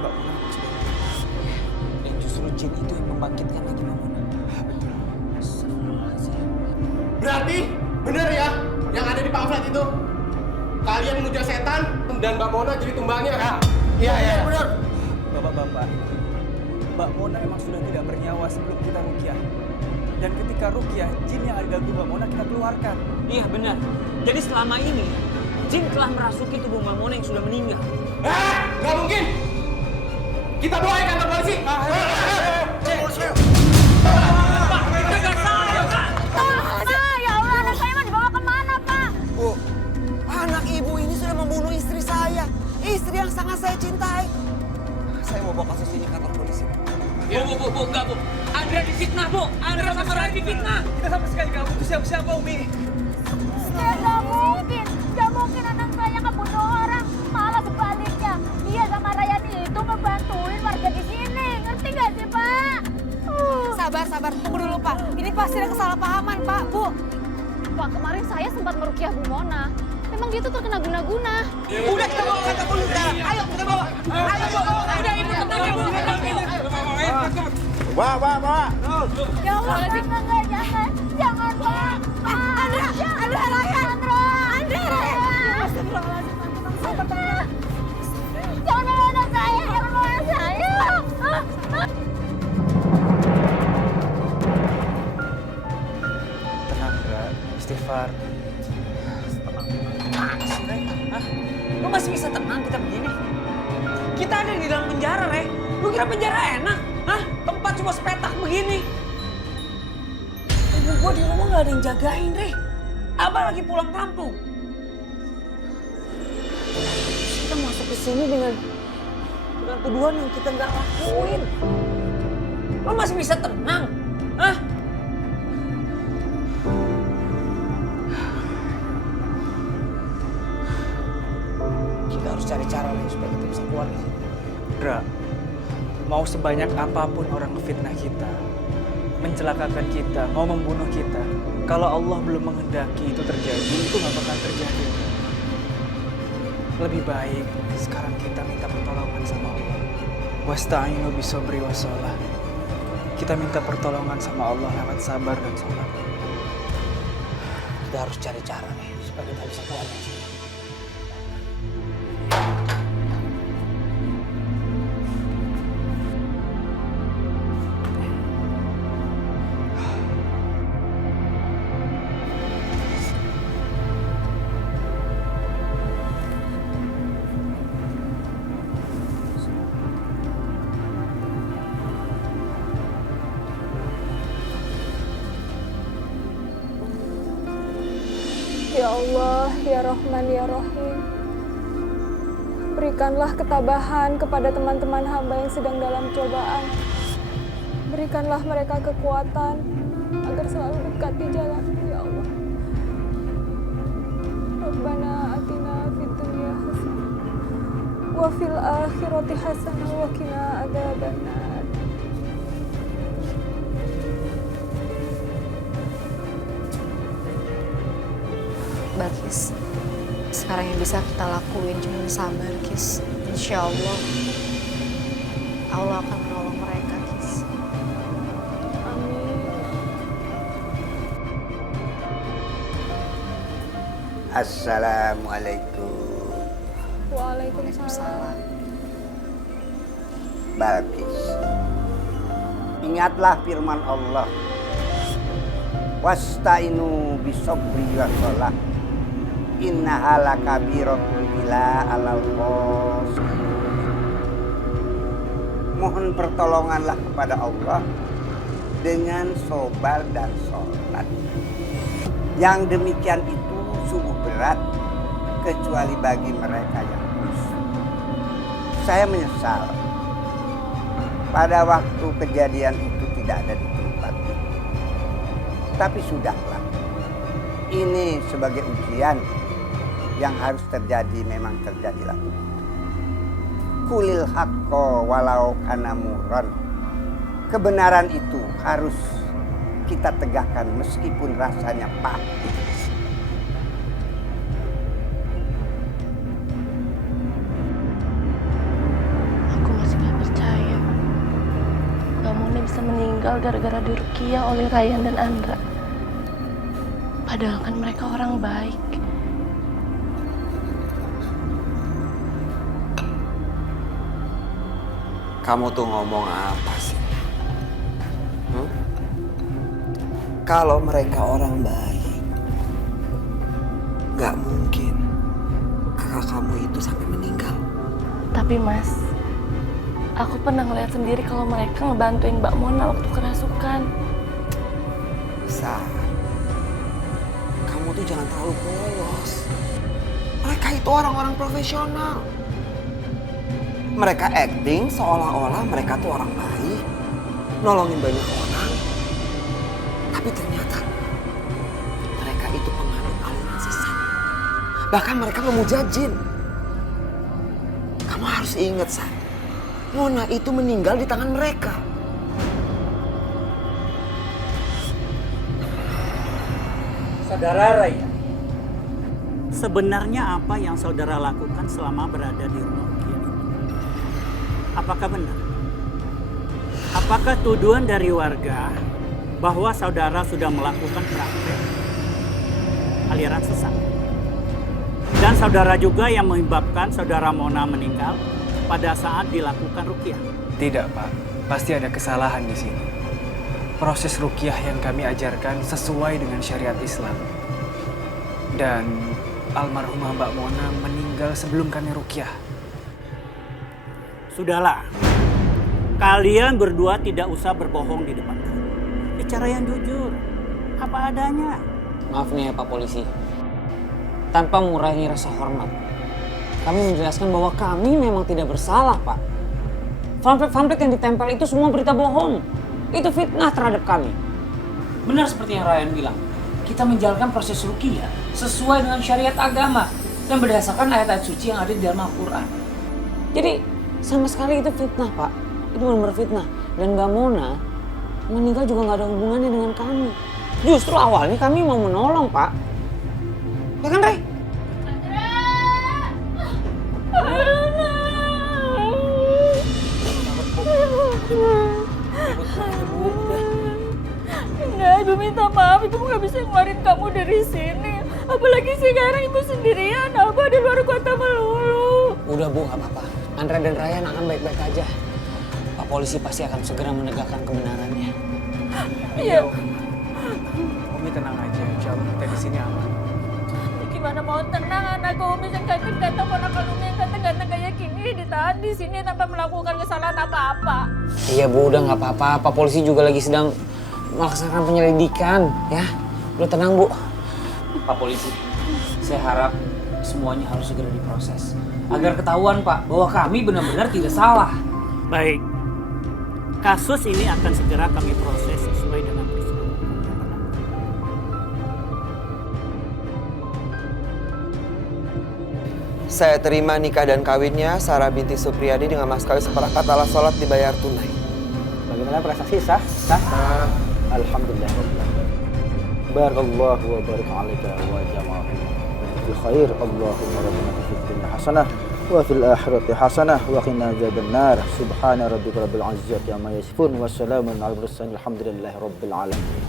Mbak Mona harus bangun. Yang justru justru jin itu yang membangkitkan lagi Mbak Mona. Berarti benar ya yang ada di pamflet itu? Kalian memuja setan dan Mbak Mona jadi tumbangnya? Iya. Benar. Bapak-bapak, Mbak Mona emang sudah tidak bernyawa sebelum kita ruqyah. Dan ketika ruqyah, jin yang ada dalam tubuh Mbak Mona kita keluarkan. Iya benar. Jadi selama ini jin telah merasuki tubuh Mbak Mona yang sudah meninggal. Nggak mungkin. Kita bawa ke kantor polisi. Ya Allah, anak saya mau dibawa kemana, Pak? Bu, anak ibu ini sudah membunuh istri saya. Istri yang sangat saya cintai. Saya mau bawa kasus ini ke kantor polisi. Bu, enggak Bu. Andra difitnah Bu. Andra sama Rai difitnah. Kita sama sekali nggak butuh siapa-siapa, Umi. Gak mungkin anak saya ngebunuh orang. Malah sebaliknya, dia sama Rayani itu ngebantuin warga di sini. Ngerti gak sih, Pak? Sabar, tunggu dulu Pak. Ini pasti ada kesalahpahaman Pak, Bu. Pak, kemarin saya sempat meruqyah Bu Mona. Memang dia tuh terkena guna-guna. Udah kita bawa ke kantor polisi. Ayo kita bawa. Udah ibu tenang ibu. Bawa. Ya Allah, jangan, Pak. Andra Rayhan. Jangan bawa anak saya. Tenang, Bra. Istighfar. Hah? Lu masih bisa tenang kita begini? Kita ada di dalam penjara, Re. Lu kira penjara enak? Hah? Tempat cuma sepetak begini. Ibu gua di rumah nggak ada yang jagain, Re. Abah lagi pulang kampung. Kita masuk ke sini dengan tuduhan yang kita nggak lakuin. Lu masih bisa tenang? Hah? Kita harus cari cara lain supaya kita bisa keluar dari sini. Dra, mau sebanyak apapun orang ngefitnah kita, mencelakakan kita, mau membunuh kita, kalau Allah belum menghendaki itu terjadi, itu nggak bakal terjadi. Lebih baik sekarang kita minta pertolongan sama Allah. Wasta'inu bisobri wassalah. Kita minta pertolongan sama Allah lewat sabar dan sholat. Kita harus cari cara nih supaya kita bisa keluar dari sini. Ya Allah, Ya Rahman, Ya Rahim. Berikanlah ketabahan kepada teman-teman hamba yang sedang dalam cobaan. Berikanlah mereka kekuatan agar selalu dekati jalan, Ya Allah. Rabbana atina fid dunya hasanah wa fil akhirati hasanah wa qina adzabannar. Kis, sekarang yang bisa kita lakuin cuma sabar, Kis. Insya Allah akan menolong mereka, Kis. Amin. Assalamualaikum. Waalaikumsalam. Balkis, ingatlah firman Allah. Wasta'inu bisobri wassalah. Innaha lakabiratun illa alal khashiyin. Mohon pertolonganlah kepada Allah dengan sabar dan sholat. Yang demikian itu sungguh berat kecuali bagi mereka yang khusyuk. Saya menyesal pada waktu kejadian itu tidak ada di tempat itu. Tapi sudahlah, ini sebagai ujian yang harus terjadi, memang terjadilah. Kulil haqqo walau kana murran. Kebenaran itu harus kita tegakkan meskipun rasanya pahit. Aku masih gak percaya. Mbak ini bisa meninggal gara-gara diruqyah oleh Rayyan dan Andra. Padahal kan mereka orang baik. Kamu tuh ngomong apa sih? Kalau mereka orang baik, gak mungkin kakak kamu itu sampai meninggal. Tapi Mas, aku pernah ngeliat sendiri kalau mereka ngebantuin Mbak Mona waktu kerasukan. Sa, kamu tuh jangan terlalu polos. Mereka itu orang-orang profesional. Mereka acting seolah-olah mereka tuh orang baik, nolongin banyak orang. Tapi ternyata mereka itu penganut aliran sesat. Bahkan mereka memuja jin. Kamu harus ingat, Sa. Mona itu meninggal di tangan mereka. Saudara Raya, sebenarnya apa yang saudara lakukan selama berada di rumah Ruqyah ini? Apakah benar? Apakah tuduhan dari warga bahwa saudara sudah melakukan praktek aliran sesat? Dan saudara juga yang menyebabkan saudara Mona meninggal pada saat dilakukan ruqyah? Tidak, Pak. Pasti ada kesalahan di sini. Proses ruqyah yang kami ajarkan sesuai dengan syariat Islam. Dan almarhumah Mbak Mona meninggal sebelum kami ruqyah. Sudahlah. Kalian berdua tidak usah berbohong di depan kami. Bicara yang jujur. Apa adanya. Maaf nih ya Pak Polisi. Tanpa mengurangi rasa hormat, kami menjelaskan bahwa kami memang tidak bersalah, Pak. Pamflet-pamflet yang ditempel itu semua berita bohong. Itu fitnah terhadap kami. Benar seperti yang Rayyan bilang. Kita menjalankan proses ruqyah sesuai dengan syariat agama dan berdasarkan ayat-ayat suci yang ada di dalam Al-Quran. Jadi sama sekali itu fitnah, Pak. Itu benar-benar fitnah. Dan Mbak Mona meninggal juga nggak ada hubungannya dengan kami. Justru awalnya kami mau menolong, Pak. Ya kan, Ray? Enggak, Ibu minta maaf. Ibu nggak bisa ngeluarin kamu dari sini. Apalagi sekarang Ibu sendirian. Aku di luar kota melulu. Udah Bu, nggak apa-apa. Andra dan Rayyan akan baik-baik aja. Pak Polisi pasti akan segera menegakkan kebenarannya. Iya. Umi tenang aja, insya Allah kita di sini aman. Gimana mau tenang anakku? Umi yang ganteng-ganteng, ponakan Umi yang ganteng-ganteng kayak gini ditahan di sini tanpa melakukan kesalahan apa-apa. Iya Bu, udah nggak apa-apa. Pak Polisi juga lagi sedang melaksanakan penyelidikan, ya. Udah tenang Bu. Pak Polisi, saya harap semuanya harus segera diproses agar ketahuan Pak bahwa kami benar-benar tidak salah. Baik. Kasus ini akan segera kami proses sesuai dengan prosedur. Saya terima nikah dan kawinnya Sarah binti Supriyadi dengan mas kawin seperangkat alat sholat dibayar tunai. Bagaimana prestasi sah? Sah? Alhamdulillah. Barakallahu wa barik alaika wa jama'a fil khair. Allahumma rabbana fid dunya hasanah wa fil akhirati hasanah wa qina adzabannar. Subhana rabbika rabbil izzati amma yasifun wa salamun alal mursalin. Alhamdulillahi rabbil alamin.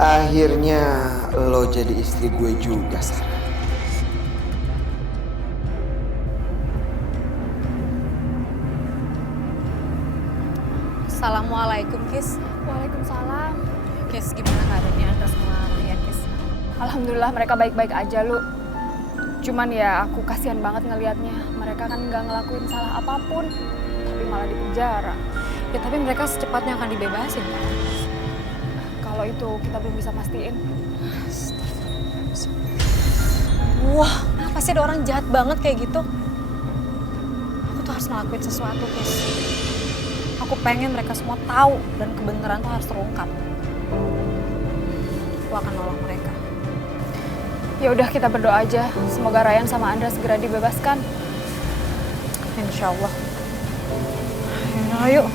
Akhirnya lo jadi istri gue juga, Sarah. Assalamualaikum, Kis. Waalaikumsalam. Kis, gimana keadaannya Andra sama Rayyan, Kis? Alhamdulillah mereka baik-baik aja, Lu. Cuman ya aku kasihan banget ngelihatnya. Mereka kan nggak ngelakuin salah apapun, tapi malah di penjara. Ya tapi mereka secepatnya akan dibebasin, kan? Kalau itu kita belum bisa pastiin. Wah, kenapa sih ada orang jahat banget kayak gitu? Aku tuh harus ngelakuin sesuatu, Kis. Aku pengen mereka semua tahu dan kebenaran tuh harus terungkap. Aku akan nolong mereka. Ya udah kita berdoa aja. Semoga Rayyan sama Andra segera dibebaskan. Insya Allah. Ayo.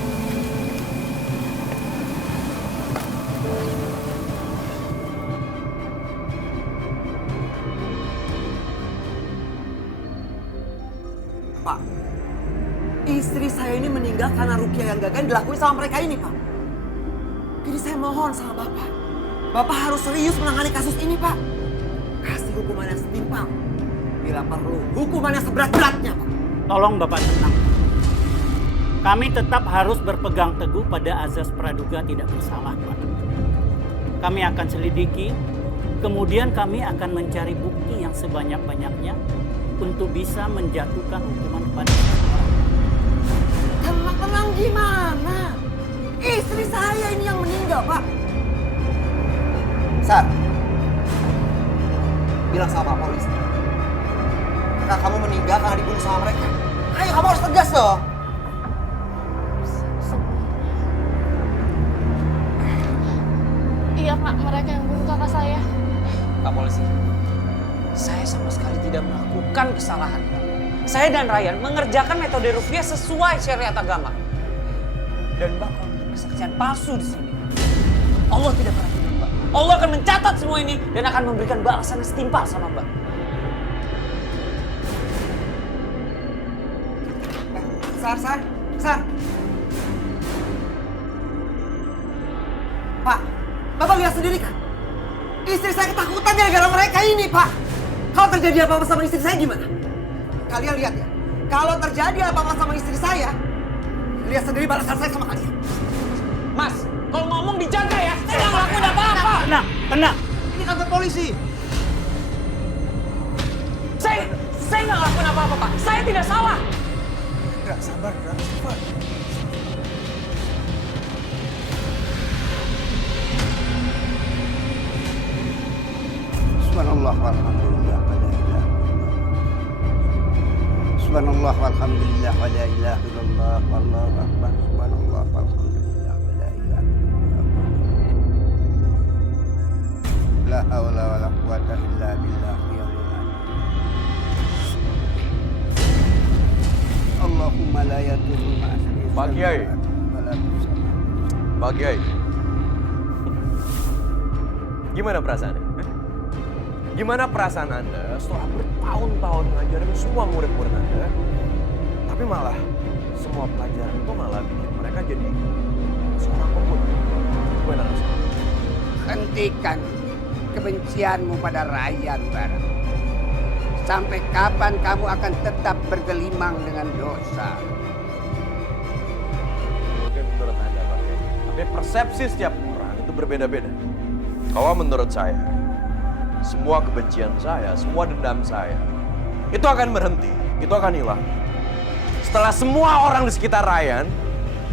Pak, istri saya ini meninggal karena Rukiah yang gagal dilakuin sama mereka ini, Pak. Jadi saya mohon sama Bapak. Bapak harus serius menangani kasus ini, Pak. Kasih hukuman yang setimpal. Bila perlu, hukuman yang seberat-beratnya, Pak. Tolong Bapak tenang. Kami tetap harus berpegang teguh pada azas praduga tidak bersalah, Pak. Kami akan selidiki, kemudian kami akan mencari bukti yang sebanyak-banyaknya untuk bisa menjatuhkan hukuman pada seseorang. Tenang gimana? Istri saya ini yang meninggal, Pak. Sar, bilang sama Pak polisi. Karena kamu meninggal karena dibunuh sama mereka. Ayo, kamu harus tegas dong. Iya Pak, mereka yang bunuh kakak saya. Pak polisi, saya sama sekali tidak melakukan kesalahan. Saya dan Ryan mengerjakan metode ruqyah sesuai syariat agama. Dan Mbak kalau kesaksian palsu di sini, Allah tidak pernah tidur, Mbak. Allah akan mencatat semua ini dan akan memberikan balasan yang setimpal sama Mbak. Sar. Pak, Bapak lihat sendiri kan? Istri saya ketakutan gara-gara mereka ini, Pak. Kalau terjadi apa-apa sama istri saya gimana? Kalian lihat ya, kalau terjadi apa-apa sama istri saya, lihat sendiri balasan saya sama kalian. Mas, kalau ngomong dijaga ya. Saya nggak ngelakuin apa-apa. Tenang. Ini kantor polisi. Saya nggak ngelakuin apa-apa, Pak. Saya tidak salah. Dra, sabar. Subhanallah walhamdulillah wa la ilaha illallah. Subhanallah walhamdulillah wa la ilaha illallah. Wallahu akbar. Subhanallah walhamdulillah wa la ilaha illallah. La haula wa la quwata illa billah. Allahumma la yadurru ma'asmi. Pak Kiai. Pak Kiai. Gimana perasaannya? Gimana perasaan Anda setelah bertahun-tahun ngajarin semua murid-murid Anda, tapi malah semua pelajaran itu malah bikin mereka jadi seorang pemuda? Gimana rasanya? Hentikan kebencianmu pada Ryan, Barat. Sampai kapan kamu akan tetap bergelimang dengan dosa? Mungkin menurut Anda, Pak Kiai. Tapi persepsi setiap orang itu berbeda-beda. Kalau menurut saya, semua kebencian saya, semua dendam saya, itu akan berhenti, itu akan hilang. Setelah semua orang di sekitar Ryan,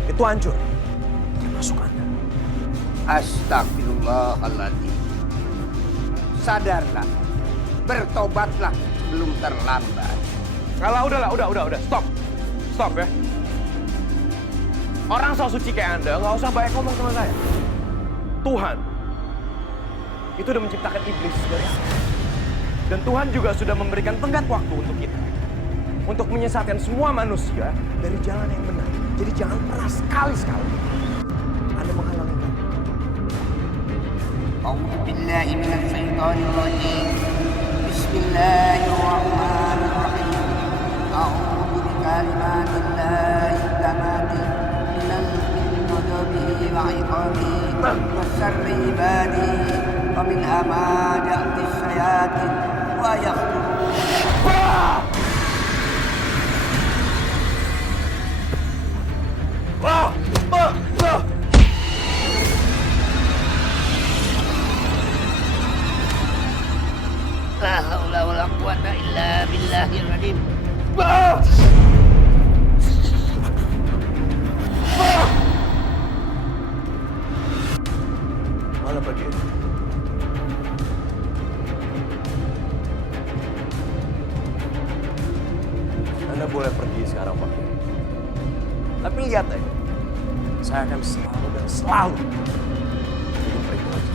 itu hancur. Termasuk Anda. Astagfirullahaladzim. Sadarlah. Bertobatlah sebelum terlambat. Alah, udah. Stop ya. Orang so suci kayak Anda, nggak usah banyak ngomong sama saya. Tuhan itu udah menciptakan iblis dari awal. Dan Tuhan juga sudah memberikan tenggat waktu untuk kita. Untuk menyesatkan semua manusia dari jalan yang benar. Jadi jangan pernah sekali-sekali Anda menghalangi kami. A'udzu billahi minasy syaithanir rajim. Bismillahirrahmanirrahim. A'udzu bikalimatillahi tammati minal ghadabi wa 'iqabi wa syarri ibadihi wa min hamazati syayatin wa La haula wa la quwata illa billahil azim. Mana pergi? Anda boleh pergi sekarang, Pak. Tapi lihat aja, saya akan selalu dan selalu hidup baik aja.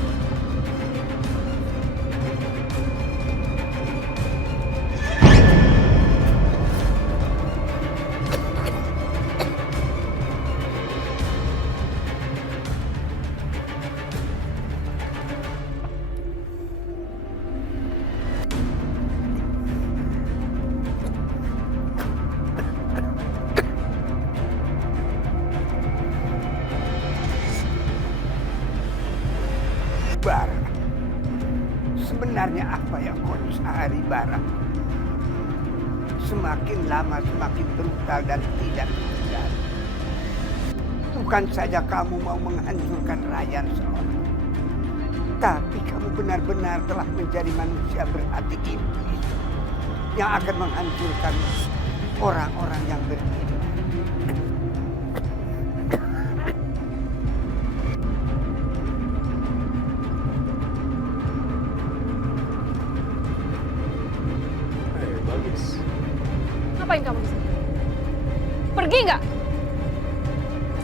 Bara, sebenarnya apa yang kau cari, Bara? Semakin lama semakin brutal dan tidak terkendali. Bukan saja kamu mau menghancurkan Ryan seorang, tapi kamu benar-benar telah menjadi manusia berhati iblis yang akan menghancurkan orang-orang yang beriman. Bagus. Ngapain kamu di sini? Pergi nggak?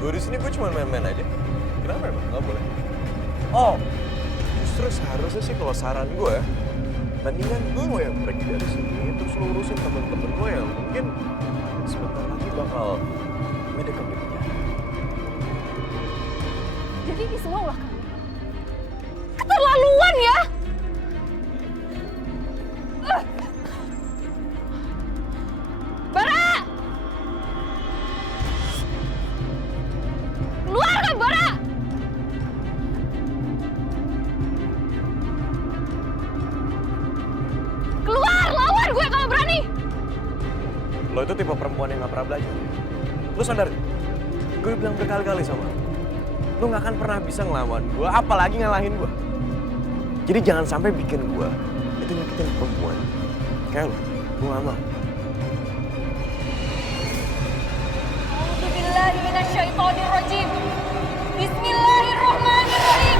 Gue di sini gue cuma main-main aja. Kenapa emang? Nggak boleh. Oh, justru seharusnya sih kalau saran gue, mendingan gue yang pergi dari sini, terus lu urusin temen-temen gue yang mungkin sebentar lagi bakal ngedekam di penjara. Jadi ini semua ulah kamu. Keterlaluan ya! Bara! Keluar kan, Bara! Keluar, lawan gue kalau berani! Lo itu tipe perempuan yang gak pernah belajar. Lo sadar? Gue bilang berkali-kali sama lo. Lo gak akan pernah bisa ngelawan gue, apalagi ngalahin gue. Jadi jangan sampai bikin gue itu nyakitin perempuan. Kayak lo, gue gak mau. A'udzubillahi minasyaitonirrajim. Bismillahirrahmanirrahim.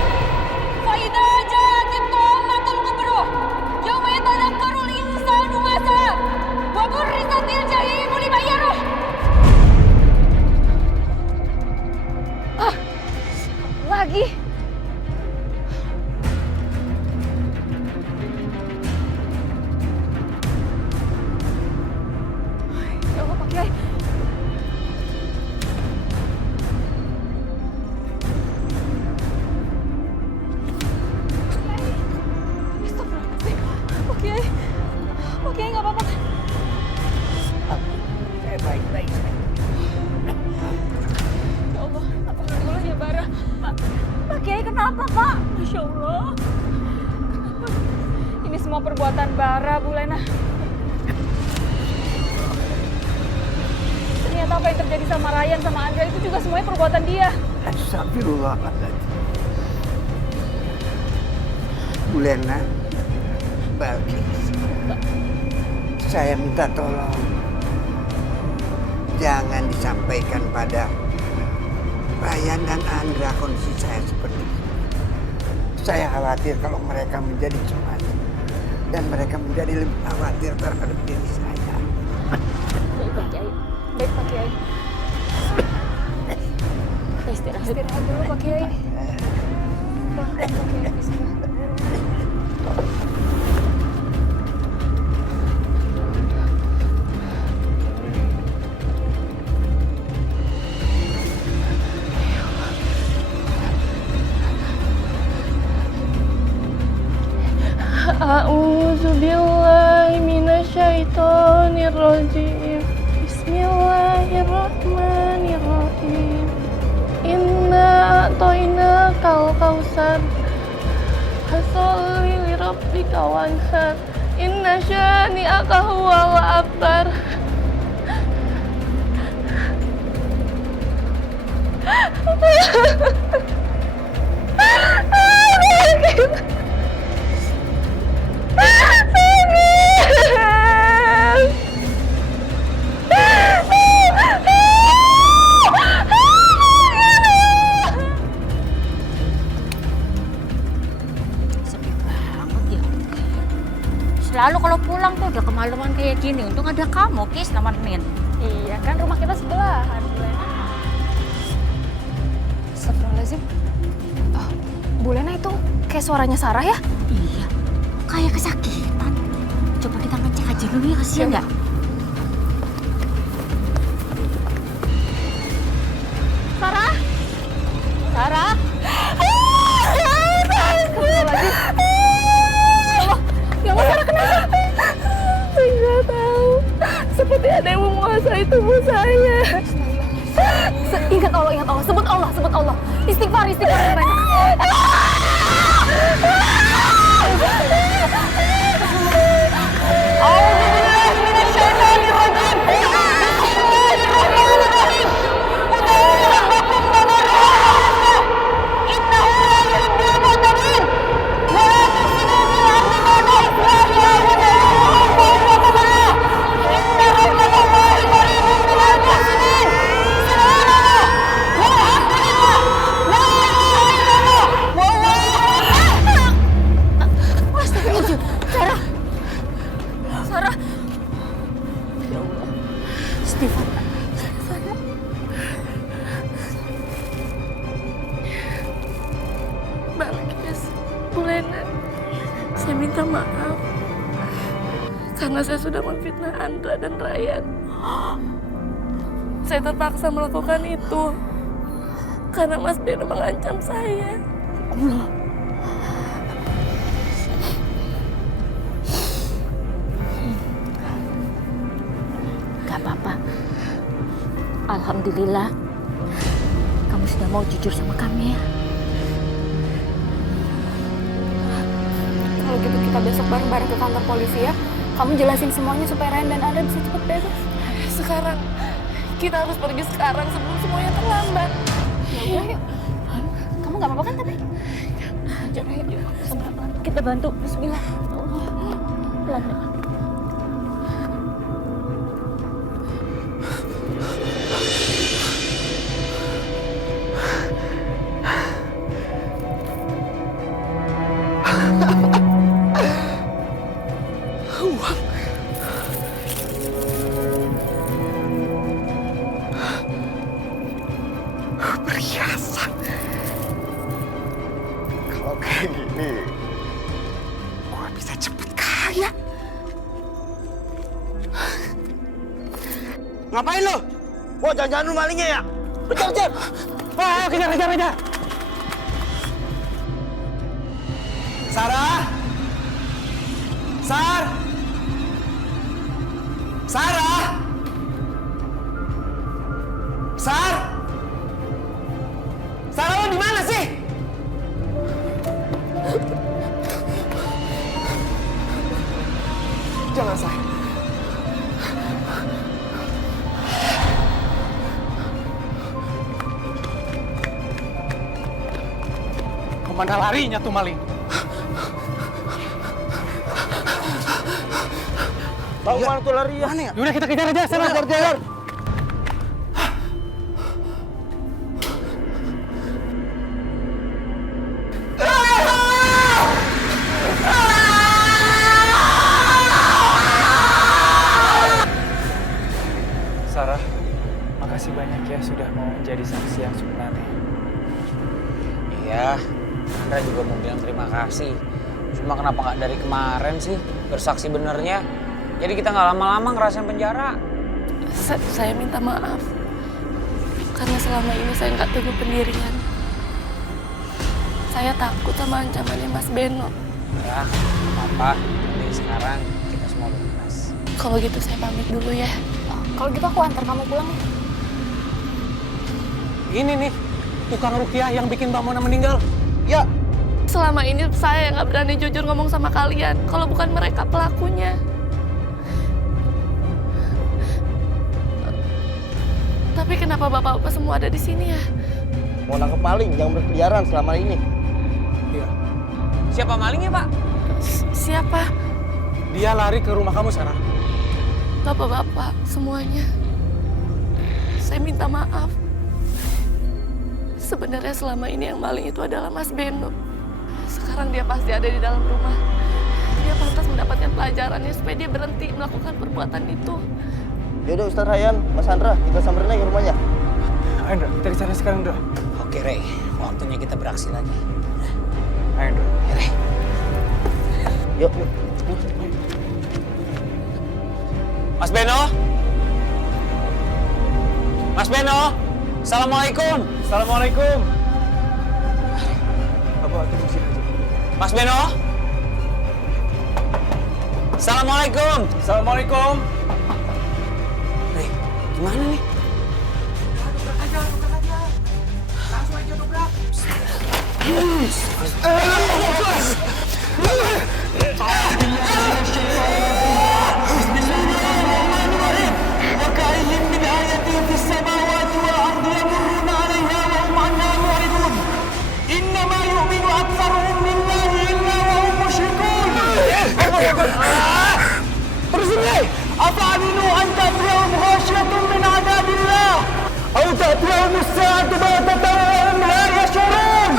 Fa idza ja'atit tammatul kubra yauma yatadhakkarul insanu ma sa'a wa burrizatil jahimu liman yarah. Lagi. Ya Allah, Pak Kiai. Astagfirullahaladzim. Pak Kiai. Pak Kiai nggak apa-apa kan? Saya baik-baik saja. Ya Allah, alhamdulillah ya Bara. Pak Kiai kenapa, Pak? Masya Allah. Kenapa? Ini semua perbuatan Bara, Bu Lena. Ternyata apa yang terjadi sama Ryan sama Andra itu juga semuanya perbuatan dia. Astagfirullahaladzim. Bu Lena, Balkis, saya minta tolong jangan disampaikan pada Ryan dan Andra kondisi saya seperti ini. Saya khawatir kalau mereka menjadi cemas dan mereka menjadi lebih khawatir terhadap diri saya. Baik, Pak Kiai. Baik, Pak Kiai. Kita istirahat. Istirahat dulu, Pak Kiai. Pelan-pelan, Pak Kiai. Bismillah. A'udzubillahi minasyaitonirrajim. Bismillahirrahmanirrahim. Inna a'tainakal kautsar. Fasholli lirabbika wanhar. Inna syani'aka huwal abtar. Sepi banget ya. Selalu kalau pulang tuh udah kemalaman kayak gini. Untung ada kamu, Kis, nemenin. Iya, kan rumah kita sebelahan, Bu Lena. Astagfirullahaladzim. Oh, Bu Lena itu kayak suaranya Sarah ya? Iya, kayak kesakitan. Coba kita ngecek aja dulu ya, kasihan nggak? Sarah? Sarah? Ya Allah, Sarah kenapa? Saya nggak tahu. Seperti ada yang menguasai tubuh saya. Ingat Allah, sebut Allah. Istighfar, Rena. Bu Lena, saya minta maaf karena saya sudah memfitnah Andra dan Ryan. Saya terpaksa melakukan itu karena Mas Beno mengancam saya. Allah. Gak apa-apa. Alhamdulillah, kamu sudah mau jujur sama kami ya. Kalau gitu kita besok bareng-bareng ke kantor polisi ya. Kamu jelasin semuanya supaya Ryan dan Andra bisa cepet bebas. Sekarang, kita harus pergi sekarang sebelum semuanya terlambat. Ya udah yuk. Kamu gak apa-apa kan tapi? Kita bantu. Bismillah. Allah. Pelan-pelan. Perhiasan. Kalau kayak gini, gua bisa cepet kaya. Ngapain lo? Wah, jangan-jangan lu malingnya ya? Kejar! Wah, kejar! Sarah! Sarah! Sarah, lo di mana sih? Jangan saya. Kemana larinya tuh maling? Tahu mana tuh lari ya? Yaudah kita kejar aja, sana. Kejar. Sarah, makasih banyak ya sudah mau menjadi saksi yang sebenarnya. Iya, Andra juga mau bilang terima kasih. Cuma kenapa nggak dari kemarin sih bersaksi benernya? Jadi kita nggak lama-lama ngerasain penjara. Saya minta maaf karena selama ini saya nggak teguh pendirian. Saya takut sama ancamannya Mas Beno. Ya, apa? Jadi sekarang kita semua bebas. Kalau gitu saya pamit dulu ya. Kalau gitu aku antar kamu pulang ya. Ini nih, tukang rukiah yang bikin Mbak Mona meninggal. Ya. Selama ini saya nggak berani jujur ngomong sama kalian kalau bukan mereka pelakunya. Tapi kenapa bapak-bapak semua ada di sini ya? Mau nangkep maling yang berkeliaran selama ini. Iya. Siapa malingnya, Pak? Siapa? Dia lari ke rumah kamu, Sarah. Bapak-bapak semuanya. Saya minta maaf. Sebenarnya selama ini yang maling itu adalah Mas Beno. Sekarang dia pasti ada di dalam rumah. Dia pantas mendapatkan pelajarannya supaya dia berhenti melakukan perbuatan itu. Yaudah Ustaz Ryan, Mas Andra, kita samperin aja ke rumahnya. Ayo Ndra, kita kesana sekarang Ndra. Oke Rey, waktunya kita beraksi lagi. Ayo Ndra. Rey. Yuk. Mas Beno? Mas Beno? Assalamualaikum. Assalamualaikum. Apa tunggu sini aja. Mas Beno? Assalamualaikum. Assalamualaikum. Rey, gimana nih? Dobrak aja. Langsung aja dobrak. وكأين من آية في السماوات والأرض يمرون عليها وهم عنها معرضون إنما يؤمن أكثرهم بالله إلا وهم مشركون أفأمنوا أن تأتيهم غاشية من عذاب الله أو تأتيهم الساعة بغتة وهم لا يشعرون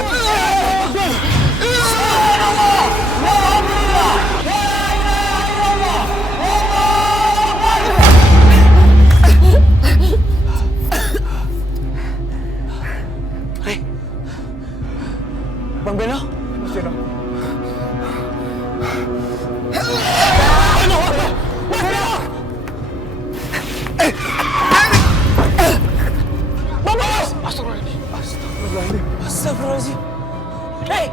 Astagfirullahaladzim. Hei!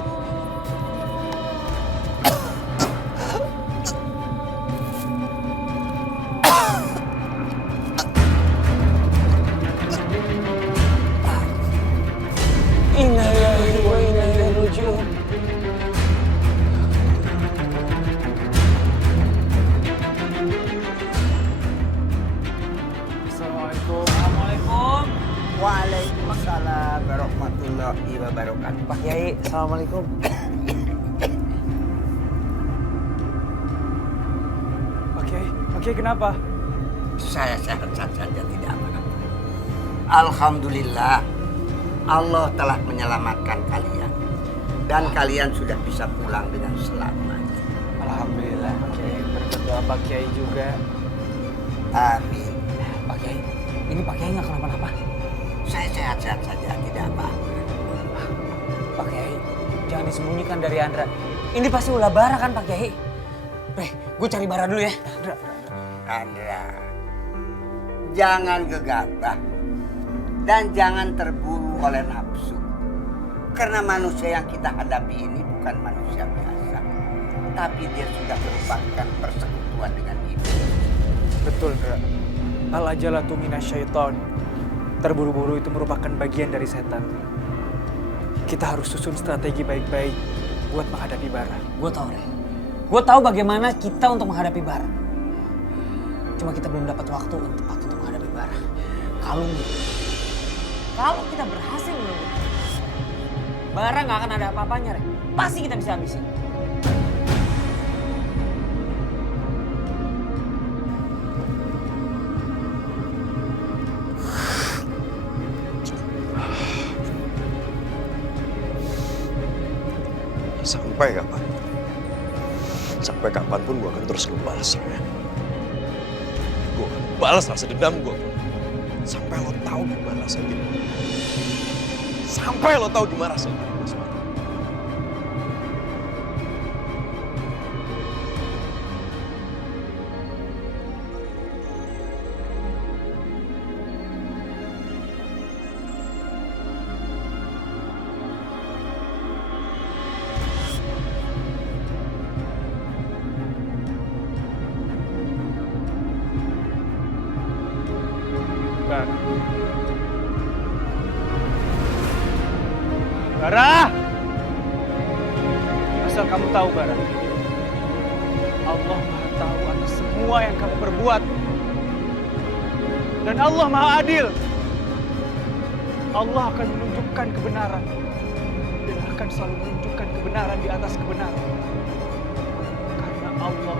Inna lillahi wa inna ilaihi raji'un. Assalamualaikum. Assalamualaikum. Waalaikumsalam warahmatullahi wabarakatuh. Pak Kiai, assalamualaikum. Pak Kiai kenapa? Saya sehat saja, tidak apa-apa. Alhamdulillah, Allah telah menyelamatkan kalian. Dan kalian sudah bisa pulang dengan selamat. Alhamdulillah, Pak Kiai. Berdoa Pak Kiai juga. Amin. Pak Kiai, ini Pak Kiai nggak kenapa-napa? Saya sehat-sehat saja, tidak apa-apa. Pak Kiai, jangan disembunyikan dari Andra. Ini pasti ulah bara kan Pak Kiai? Gue cari bara dulu ya. Andra, jangan gegabah dan jangan terburu oleh nafsu. Karena manusia yang kita hadapi ini bukan manusia biasa, tapi dia sudah merupakan persekutuan dengan iblis. Betul, Ndra. Al-ajalatu minasyaiton. Terburu-buru itu merupakan bagian dari setan. Kita harus susun strategi baik-baik buat menghadapi bara. Gue tahu, Re. Gue tahu bagaimana kita untuk menghadapi bara. Cuma kita belum dapat waktu yang tepat untuk menghadapi bara. Kalau kita berhasil menunggu bara nggak akan ada apa-apanya, Re. Pasti kita bisa habisin. Sampai kapan? Sampai kapanpun gue akan terus ngebalas lo ya. Gue akan balas rasa dendam gue. Sampai lo tahu gimana rasanya. Sampai lo tahu gimana rasanya. Bara! Asal kamu tahu, Bara. Allah Maha tahu atas semua yang kamu perbuat. Dan Allah Maha adil. Allah akan menunjukkan kebenaran. Dan akan selalu menunjukkan kebenaran di atas kebenaran. Karena Allah